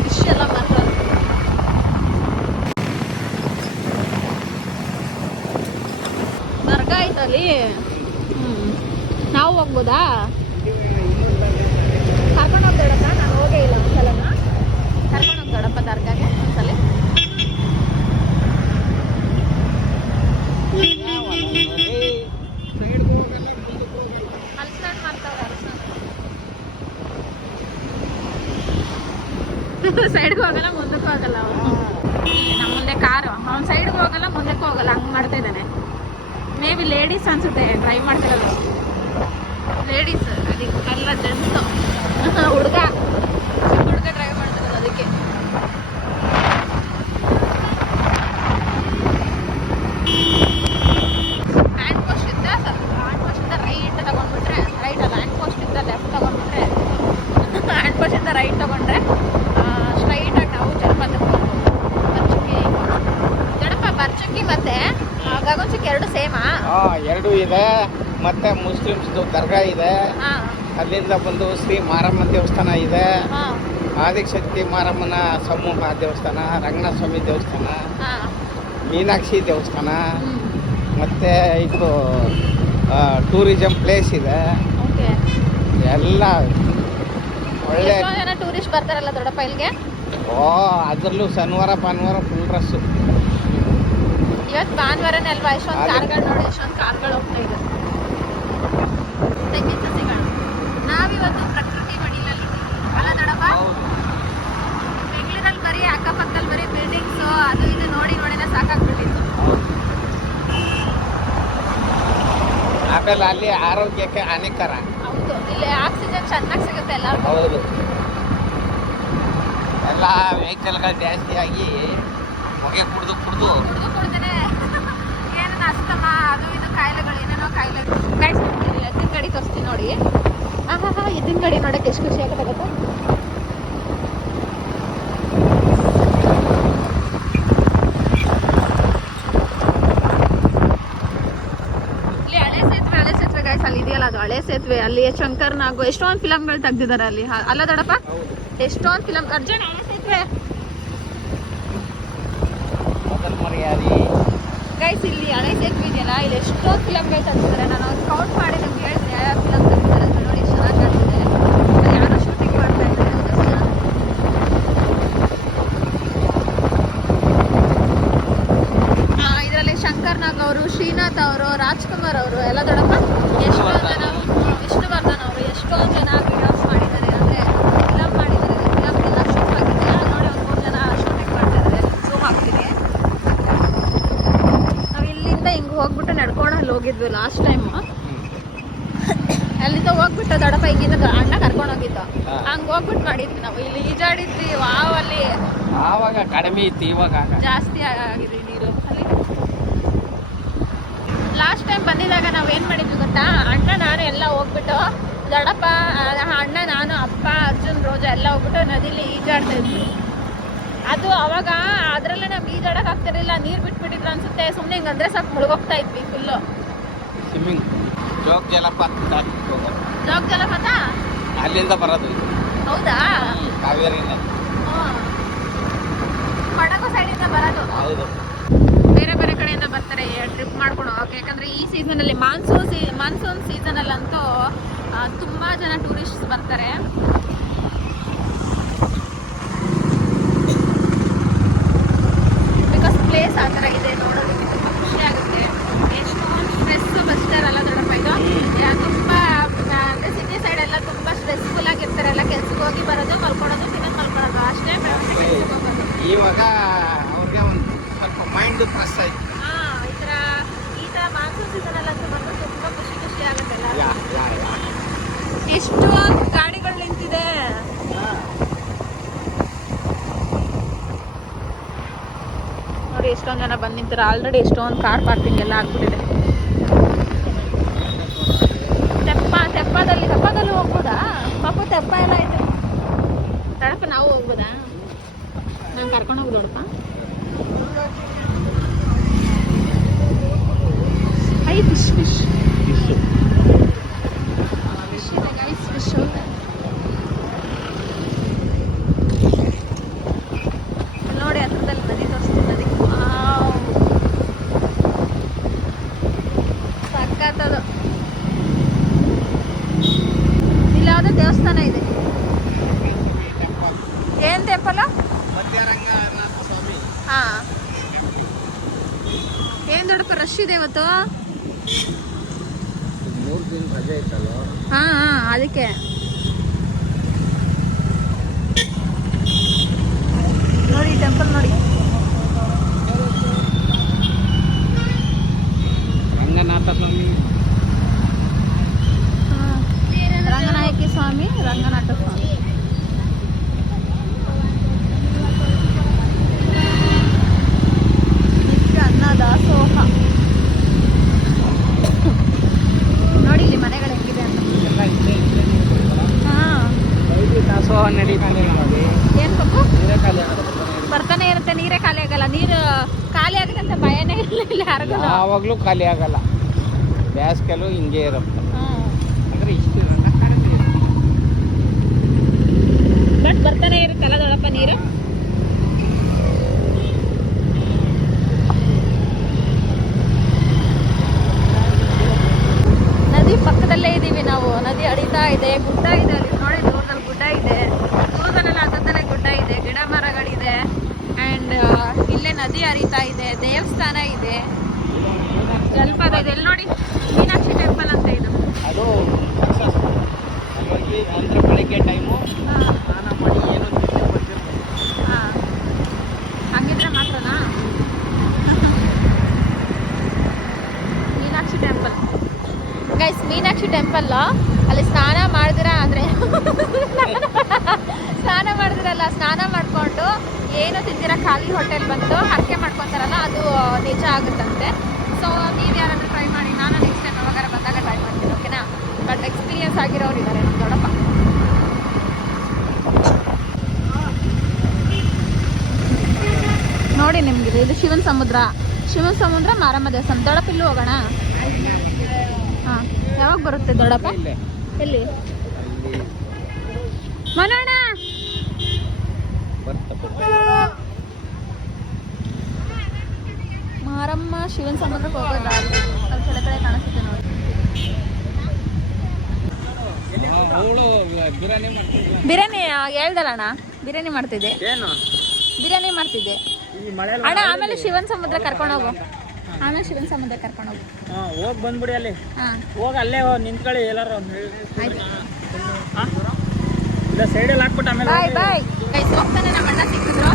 ಫಿಶ್ ಎಲ್ಲ ಮಾಡ್ತಾರೆ. ದರ್ಗಾ ಐತಲ್ಲಿ. ನಾವು ಹೋಗ್ಬೋದಾ? ಕರ್ಕೊಂಡು ಹೋಗ್ಬೇಡಪ್ಪ, ನಾನು ಹೋಗೇ ಇಲ್ಲ ಒಂದ್ಸಲನ. ಕರ್ಕೊಂಡು ಹೋಗ್ಬೇಡಪ್ಪ ದರ್ಗಾಗೆ ಒಂದ್ಸಲ. ಅಲ್ಸ್ನಾನ್ ಮಾಡ್ತಾವ್ರೆ ಅಲ್ಸ್ನಾನ್. ಸೈಡ್ಗೆ ಹೋಗಲ್ಲ ಮುಂದಕ್ಕೂ ಹೋಗಲ್ಲ ಅವನು. ನಮ್ಮ ಮುಂದೆ ಕಾರು, ಅವ್ನ ಸೈಡ್ಗೆ ಹೋಗಲ್ಲ ಮುಂದಕ್ಕೂ ಹೋಗಲ್ಲ, ಹಂಗೆ ಮಾಡ್ತಾ ಇದ್ದಾನೆ. ಮೇ ಬಿ ಲೇಡೀಸ್ ಅನ್ಸುತ್ತೆ ಡ್ರೈವ್ ಮಾಡ್ತಿರೋದು. ಲೇಡೀಸ್ ಅದಕ್ಕೆಲ್ಲ ಜೆಂಟ್ಸು. ಹುಡುಗ ಡ್ರೈವ್ ಮಾಡ್ತಿರೋದು ಅದಕ್ಕೆ. ಹ್ಯಾಂಡ್ ಪೋಸ್ಟ್ ಇದ್ದ ಹ್ಯಾಂಡ್ ಪೋಸ್ಟ್ ಇಂದ ರೈಟ್ ತಗೊಂಡ್ಬಿಟ್ರೆ, ರೈಟ್ ಅಲ್ಲ ಹ್ಯಾಂಡ್ ಪೋಸ್ಟ್ ಇಂದ ಲೆಫ್ಟ್ ತಗೊಂಡ್ಬಿಟ್ರೆ, ಹ್ಯಾಂಡ್ ಪೋಸ್ಟ್ ಇಂದ ರೈಟ್ ತಗೊಂಡ್ರೆ ಸ್ಟ್ರೈಟ್ ಆಗಿ ನಾವು ಬರ್ಚುಂಗಿ ಜಡಪ ಬರ್ಚುಂಗಿ ಮತ್ತೆ ಗಗನಚುಕ್ಕಿ ಎರಡು ಸೇಮಾ? ಎರಡು ಇದೆ. ಮತ್ತೆ ಮುಸ್ಲಿಮ್ಸ್ದು ದರ್ಗಾ ಇದೆ. ಅಲ್ಲಿಂದ ಬಂದು ಶ್ರೀ ಮಾರಮ್ಮನ ದೇವಸ್ಥಾನ ಇದೆ. ಆದಿಶಕ್ತಿ ಮಾರಮ್ಮನ ಸಮೂಹ ದೇವಸ್ಥಾನ, ರಂಗನಾಥ ಸ್ವಾಮಿ ದೇವಸ್ಥಾನ, ಮೀನಾಕ್ಷಿ ದೇವಸ್ಥಾನ, ಮತ್ತೆ ಇದು ಟೂರಿಸಂ ಪ್ಲೇಸ್ ಇದೆ. ಎಲ್ಲ ಒಳ್ಳೆ ಟೂರಿಸ್ಟ್ ಬರ್ತಾರಲ್ಲ ದೊಡ್ಡಪ್ಪ ಇಲ್ಲಿಗೆ. ಅದರಲ್ಲೂ ಶನಿವಾರ ಭಾನುವಾರ ಫುಲ್ ರಸ್ಸು. ಇವತ್ತು ಭಾನುವಾರನೇ ಅಲ್ವಾ? ಎಷ್ಟೊಂದು ಕಾರ್ಗಳು ನೋಡಿ, ಎಷ್ಟೊಂದು ಕಾರ್ಗಳು ಹೋಗ್ತಾ ಇದೆ. ತೆಂಗಿನ ಸಸಿಗಳು. ನಾವಿವತ್ತು ಪ್ರಕೃತಿ ಮಡಿಲಲ್ಲಿ ಅಲ್ಲ ದೊಡ್ಡಪ್ಪ? ಬೆಂಗಳೂರಲ್ಲಿ ಬರೀ ಅಕ್ಕಪಕ್ಕದಲ್ಲಿ ಬರೀ ಬಿಲ್ಡಿಂಗ್ಸು ಅದು ಇದು ನೋಡಿ ನೋಡಿನ ಸಾಕಾಗ್ಬಿಟ್ಟಿತ್ತು. ಆಮೇಲೆ ಅಲ್ಲಿ ಆರೋಗ್ಯಕ್ಕೆ ಹಾನಿಕರ. ಹೌದು, ಇಲ್ಲಿ ಆಕ್ಸಿಜನ್ ಚೆನ್ನಾಗಿ ಸಿಗುತ್ತೆ ಎಲ್ಲರಿಗೂ. ಹೌದು, ಎಲ್ಲ ವೆಹಿಕಲ್ಗಳು ಜಾಸ್ತಿ ಆಗಿ ಹೊಗೆ ಕುಡ್ದೇನೆ ಏನು ಅಸ್ತಮ ಅದು ಇದು ಕಾಯಿಲೆಗಳು ಏನೇನೋ ಕಾಯಿಲೆ ಗೈಸ್ ಎತ್ತಿನ ಗಾಡಿ ತೋರಿಸ್ತೀನಿ ನೋಡಿ. ಎತ್ತಿನ ಗಾಡಿ ನೋಡಕ್ಕೆ ಎಷ್ಟು ಖುಷಿ ಆಗುತ್ತೆ ಗೊತ್ತಾ. ಇಲ್ಲಿ ಹಳೆ ಸೇತುವೆ ಗೈಸ್, ಅಲ್ಲಿ ಇದೆಯಲ್ಲ ಅದು ಹಳೆ ಸೇತುವೆ. ಅಲ್ಲಿ ಶಂಕರ್ನಾಗು ಎಷ್ಟೊಂದು ಫಿಲಮ್ಗಳು ತೆಗ್ದಿದ್ದಾರೆ ಅಲ್ಲಿ. ಅಲ್ಲ ದೊಡ್ಡಪ್ಪ, ಎಷ್ಟೊಂದು ಫಿಲಮ್. ಅರ್ಜುನ್ ಹಳೆ ಸೇತುವೆ ಗೈಸ್, ಇಲ್ಲಿ ಹಳೆ ಸೇತುವೆ ಇದೆಯಲ್ಲ, ಇಲ್ಲಿ ಎಷ್ಟೊಂದು ಫಿಲಮ್ಗಳು ತೆಗ್ದಿದ್ದಾರೆ. ನಾನು ಅವ್ರು ಕೌಂಟ್ ಮಾಡಿ ನಿಮ್ಗೆ ಹೇಳ್ತೀನಿ ಯಾವ ಫಿಲಮ್ ತೆಗ್ದಿದ್ದಾರೆ ಅಂತ. ನೋಡಿ ಎಷ್ಟು ಚೆನ್ನಾಗಿ ಕಾಣ್ತಿದೆ. ಅದು ಯಾರೋ ಶೂಟಿಂಗ್ ಮಾಡ್ತಾ ಇದ್ದಾರೆ. ಇದರಲ್ಲಿ ಶಂಕರ್ ನಾಗ್ ಅವರು, ಶ್ರೀನಾಥ್ ಅವರು, ರಾಜ್ಕುಮಾರ್ ಅವರು ಎಲ್ಲ ದೊಡ್ಡಪ್ಪ ಎಷ್ಟೊಂದು ಜನ, ವಿಷ್ಣುವರ್ಧನ್ ಅವರು ಎಷ್ಟೊಂದು ಜನ ವಿಡಿಯೋಸ್ ಮಾಡಿದ್ದಾರೆ, ಅಂದರೆ ಫಿಲಮ್ ಮಾಡಿದ್ದಾರೆ. ಫಿಲಮ್ ಎಲ್ಲ ಶೂಟ್ ಆಗಿದೆ ನೋಡಿ. ಒಂದು 3 ಜನ ಶೂಟಿಂಗ್ ಮಾಡ್ತಾ ಇದ್ದಾರೆ. ಝೂಮ್ ಆಗ್ತೀನಿ. ನಾವು ಇಲ್ಲಿಂದ ಹಿಂಗೆ ಹೋಗ್ಬಿಟ್ಟು ನಡ್ಕೊಂಡು ಅಲ್ಲಿ ಹೋಗಿದ್ವಿ ಲಾಸ್ಟ್ ಟೈಮು. ಅಲ್ಲಿಂದ ಹೋಗ್ಬಿಟ್ಟು ದೊಡ್ಡಪ್ಪ ಹಿಂಗಿಂದ ಅಣ್ಣ ಕರ್ಕೊಂಡು ಹೋಗಿದ್ದು. ಹಂಗೆ ಹೋಗ್ಬಿಟ್ಟು ಮಾಡಿದ್ವಿ ನಾವು. ಇಲ್ಲಿ ಈಜಾಡಿದ್ವಿ. ವಾವ್, ಅಲ್ಲಿ ಆವಾಗ ಕಡಿಮೆ ಇತ್ತು, ಇವಾಗ ಜಾಸ್ತಿ ಆಗಿದೆ ನೀರು. ಅಲ್ಲಿ ಲಾಸ್ಟ್ ಟೈಮ್ ಬಂದಿದ್ದಾಗ ನಾವು ಏನು ಮಾಡಿದ್ವಿ ಗೊತ್ತಾ, ಅಣ್ಣ ನಾನು ಎಲ್ಲ ಹೋಗ್ಬಿಟ್ಟು ದೊಡ್ಡಪ್ಪ, ಅಣ್ಣ ನಾನು, ಅಪ್ಪ, ಅರ್ಜುನ್, ರೋಜಾ ಎಲ್ಲ ಹೋಗ್ಬಿಟ್ಟು ನದಿಲಿ ಈಜಾಡ್ತಾ ಇದ್ವಿ. ಅದು ಅವಾಗ ಅದರಲ್ಲೇ ನಮ್ಗೆ ಈಜಾಡಕ್ಕೆ ಆಗ್ತಿರಲಿಲ್ಲ, ನೀರು ಬಿಟ್ಬಿಟ್ಟಿದ್ರು ಅನ್ಸುತ್ತೆ. ಸುಮ್ಮನೆ ಹಿಂಗಂದ್ರೆ ಸಾಕು ಮುಳುಗೋಗ್ತಾ ಇದ್ವಿ ಫುಲ್ಲು. ಸ್ವಿಮ್ಮಿಂಗ್ ಜೋಗ ಜಲಪಾತ ಅಲ್ಲಿಂದ ಬರೋದು. ಹೌದಾ? ಕಾವೇರಿಯಿಂದ ಕೊಡಗು ಸೈಡಿಂದ ಬರೋದು. ಹೌದು. ಬೇರೆ ಬೇರೆ ಕಡೆಯಿಂದ ಬರ್ತಾರೆ ಟ್ರಿಪ್ ಮಾಡ್ಕೊಂಡು ಹೋಗಕ್ಕೆ. ಯಾಕಂದರೆ ಈ ಸೀಸನಲ್ಲಿ ಮಾನ್ಸೂನ್ ಸೀಸನಲ್ಲಂತೂ ತುಂಬ ಜನ ಟೂರಿಸ್ಟ್ ಬರ್ತಾರೆ. ಬಿಕಾಸ್ ಪ್ಲೇಸ್ ಆ ಥರ ಇದೆ, ನೋಡೋದಕ್ಕೆ ತುಂಬ ಖುಷಿ ಆಗುತ್ತೆ. ಎಷ್ಟೊಂದು ಸ್ಟ್ರೆಸ್ಸು ಬಸ್ತಾರಲ್ಲ ದೊಡ್ಡಪ್ಪ ಇದು. ತುಂಬ ಅಂದರೆ ಸಿಟಿ ಸೈಡೆಲ್ಲ ತುಂಬ ಸ್ಟ್ರೆಸ್ಫುಲ್ ಆಗಿರ್ತಾರೆ. ಎಲ್ಲ ಕೆಲ್ಸಕ್ಕೆ ಹೋಗಿ ಬರೋದು, ಮಲ್ಕೊಳ್ಳೋದು, ತಿನ್ನೋದು, ಮಲ್ಕೊಳ್ಳೋದು ಅಷ್ಟೇ. ಕೆಲ್ಸಕ್ಕೆ ಹೋಗೋದು. ಇವಾಗ ಅವ್ರಿಗೆ ಒಂದು ಸ್ವಲ್ಪ ಮೈಂಡ್ ಫ್ರೆಶ್ ಆಯ್ತು. ಈ ಥರ ಮಾನ್ಸೂನ್ ಸೀಸನಲ್ಲಂತೂ ಬಂದು ತುಂಬ ಖುಷಿ ಆಗುತ್ತಲ್ಲ. ಎಷ್ಟು ಗಾಡಿಗಳು ನಿಂತಿದೆ. ನೋಡಿ ಎಷ್ಟೊಂದು ಜನ ಬಂದು ನಿಂತಾರೆ. ಆಲ್ರೆಡಿ ಎಷ್ಟೊಂದು ಕಾರ್ ಪಾರ್ಕಿಂಗ್ ಎಲ್ಲ ಆಗ್ಬಿಟ್ಟಿದೆ. ತೆಪ್ಪದಲ್ಲಿ ಹೋಗ್ಬೋದಾ ಪಾಪ? ತೆಪ್ಪ ಎಲ್ಲ ಐತೆ ದೊಡ್ಡಪ್ಪ. ನಾವು ಹೋಗ್ಬೋದಾ? ನಾನು ಕರ್ಕೊಂಡು ಹೋಗಿ ದೊಡ್ಡಪ್ಪ. ಐ ಫಿಶ್ ಇದೆ ಗೈಸ್, ಫಿಶ್. ನೋಡಿ ಹತ್ರದಲ್ಲಿ ನದಿ ತೋರಿಸ್ತೀನಿ. ನದಿ ಸಕ್ಕತ್ತದು. ಇಲ್ಲಿ ಯಾವುದೋ ದೇವಸ್ಥಾನ ಇದೆ. ಏನು ಟೆಂಪಲ್? ಹಾಂ. ಏನು ದೊಡ್ಡಪ್ಪ ರಶ್ ಇದೆ ಇವತ್ತು? 3 ದಿನ ರಜೆ ಇತ್ತಲ್ಲ. ಹಾಂ, ಅದಕ್ಕೆ ನೋಡಿ ಟೆಂಪಲ್ ನೋಡಿ. ರಂಗನಾಥ ಸ್ವಾಮಿ, ರಂಗನಾಯಕಿ ಸ್ವಾಮಿ, ರಂಗನಾಥ ಸ್ವಾಮಿ. ಅನ್ನದಾಸೋಹ ನೋಡಿ. ಇಲ್ಲಿ ಮನೆಗಳು ಹೆಂಗಿದೆ ಅಂತ. ಹಾಂ, ದಾಸೋಹ ನಡೀತಾನೆ. ಏನು ಪಪ್ಪು? ಬರ್ತಾನೆ ಇರುತ್ತೆ, ನೀರೇ ಖಾಲಿ ಆಗಲ್ಲ. ನೀರು ಖಾಲಿ ಆಗುತ್ತೆ ಅಂತ ಭಯನೇ ಇಲ್ಲ ಯಾರಿಗೂ. ಯಾವಾಗಲೂ ಖಾಲಿ ಆಗಲ್ಲ. ಬೇಸಿಗೆಲ್ಲೂ ಹಿಂಗೆ ಇರುತ್ತೆ. ಅಂದರೆ ಇಷ್ಟು ಬಟ್ ಬರ್ತಾನೆ ಇರುತ್ತಲ್ಲ ದೊಡ್ಡಪ್ಪ ನೀರು. ನದಿ ಪಕ್ಕದಲ್ಲೇ ಇದ್ದೀವಿ ನಾವು. ನದಿ ಹರಿತಾ ಇದೆ, ಗುಡ್ಡ ಇದೆ ಅಲ್ಲಿ ನೋಡಿ. ದೂರದಲ್ಲಿ ಗುಡ್ಡ ಇದೆ, ದೂರದಲ್ಲೆಲ್ಲ ಅದರದಲ್ಲೇ ಗುಡ್ಡ ಇದೆ, ಗಿಡ ಮರಗಳಿದೆ. ಆ್ಯಂಡ್ ಇಲ್ಲೇ ನದಿ ಹರಿತಾ ಇದೆ, ದೇವಸ್ಥಾನ ಇದೆ, ಜಲಪಾತ ಇದೆ. ಎಲ್ಲಿ ನೋಡಿ, ಮೀನಾಕ್ಷಿ ಟೆಂಪಲ್ ಅಂತ ಇದು. ಅದು ಅಂದರೆ ಬೆಳಗ್ಗೆ ಟೈಮು ಸ್ನಾನ ಮಾಡಿ ಏನೋ ಹಾಂ, ಹಂಗಿದ್ರೆ ಮಾತ್ರನಾ? Meenakshi temple guys, Meenakshi temple. ಅಲ್ಲಿ ಸ್ನಾನ ಮಾಡಿದಿರ ಅಂದರೆ ಸ್ನಾನ ಮಾಡಿಕೊಂಡು ಏನು ತಿಂದಿರ ಖಾಲಿ ಹೊಟ್ಟೆಲ್ ಬಂದು ಹರಕೆ ಮಾಡ್ಕೊತಾರಲ್ಲ, ಅದು ನಿಜ ಆಗುತ್ತಂತೆ. ಸೊ ನೀವು ಯಾರಾದರೂ ಟ್ರೈ ಮಾಡಿ. ನಾನು ನೆಕ್ಸ್ಟ್ ಟೈಮ್ ಯಾವಾಗಾರ ಬಂದಾಗ ಟ್ರೈ ಮಾಡ್ತೀನಿ, ಓಕೆನಾ? ಬಟ್ ಎಕ್ಸ್ಪೀರಿಯನ್ಸ್ ಆಗಿರೋರು ಇದ್ದಾರೆ ನಮ್ಮ ದೊಡ್ಡಪ್ಪ. ನೋಡಿ ನಿಮ್ಗೆ ಇದು ಶಿವನ ಸಮುದ್ರ ಮಾರಮ್ಮ ದೇವಸ್ಥಾನ. ದೊಡ್ಡಪ್ಪ ಇಲ್ಲೂ ಹೋಗೋಣ. ಹಾಂ, ಯಾವಾಗ ಬರುತ್ತೆ ದೊಡ್ಡಪ್ಪ? ಎಲ್ಲಿ ಮನೋಣ? ಮಾರಮ್ಮ ಶಿವನ ಸಮುದ್ರಕ್ಕೆ ಹೋಗೋದ ಅಲ್ಲಿ ಕೆಲ ಕಡೆ ಕಾಣಿಸುತ್ತೆ ನೋಡಿ. ಬಿರಿಯಾನಿ ಹೇಳ್ದಲ್ಲ ಅಣ್ಣ, ಬಿರಿಯಾನಿ ಮಾಡ್ತಿದ್ದೆ. ಬಿರಿಯಾನಿ ಮಾಡ್ತಿದ್ದೆ ಅಣ್ಣ. ಆಮೇಲೆ ಶಿವನ್ ಸಮುದ್ರ ಕರ್ಕೊಂಡು ಹೋಗು. ಆಮೇಲೆ ಶಿವನ್ ಸಮುದ್ರ ಕರ್ಕೊಂಡು ಹೋಗು. ಹೋಗಿ ಬಂದ್ಬಿಡಿ ಅಲ್ಲಿ. ಹಾಂ ಹೋಗಿ ಅಲ್ಲೇ ನಿಂತ್ಕೊಳ್ಳಿ ಎಲ್ಲಾರು. ಆಯ್ತು. ಇಲ್ಲ ಸೈಡಲ್ಲಿ ಹಾಕ್ಬಿಟ್ಟು ಆಮೇಲೆ ಬಾಯ್ ಬಾಯ್. ಹೋಗ್ತಾನೆ ನಮ್ಮ ಅಣ್ಣ ಸಿಕ್ಕಿದ್ರು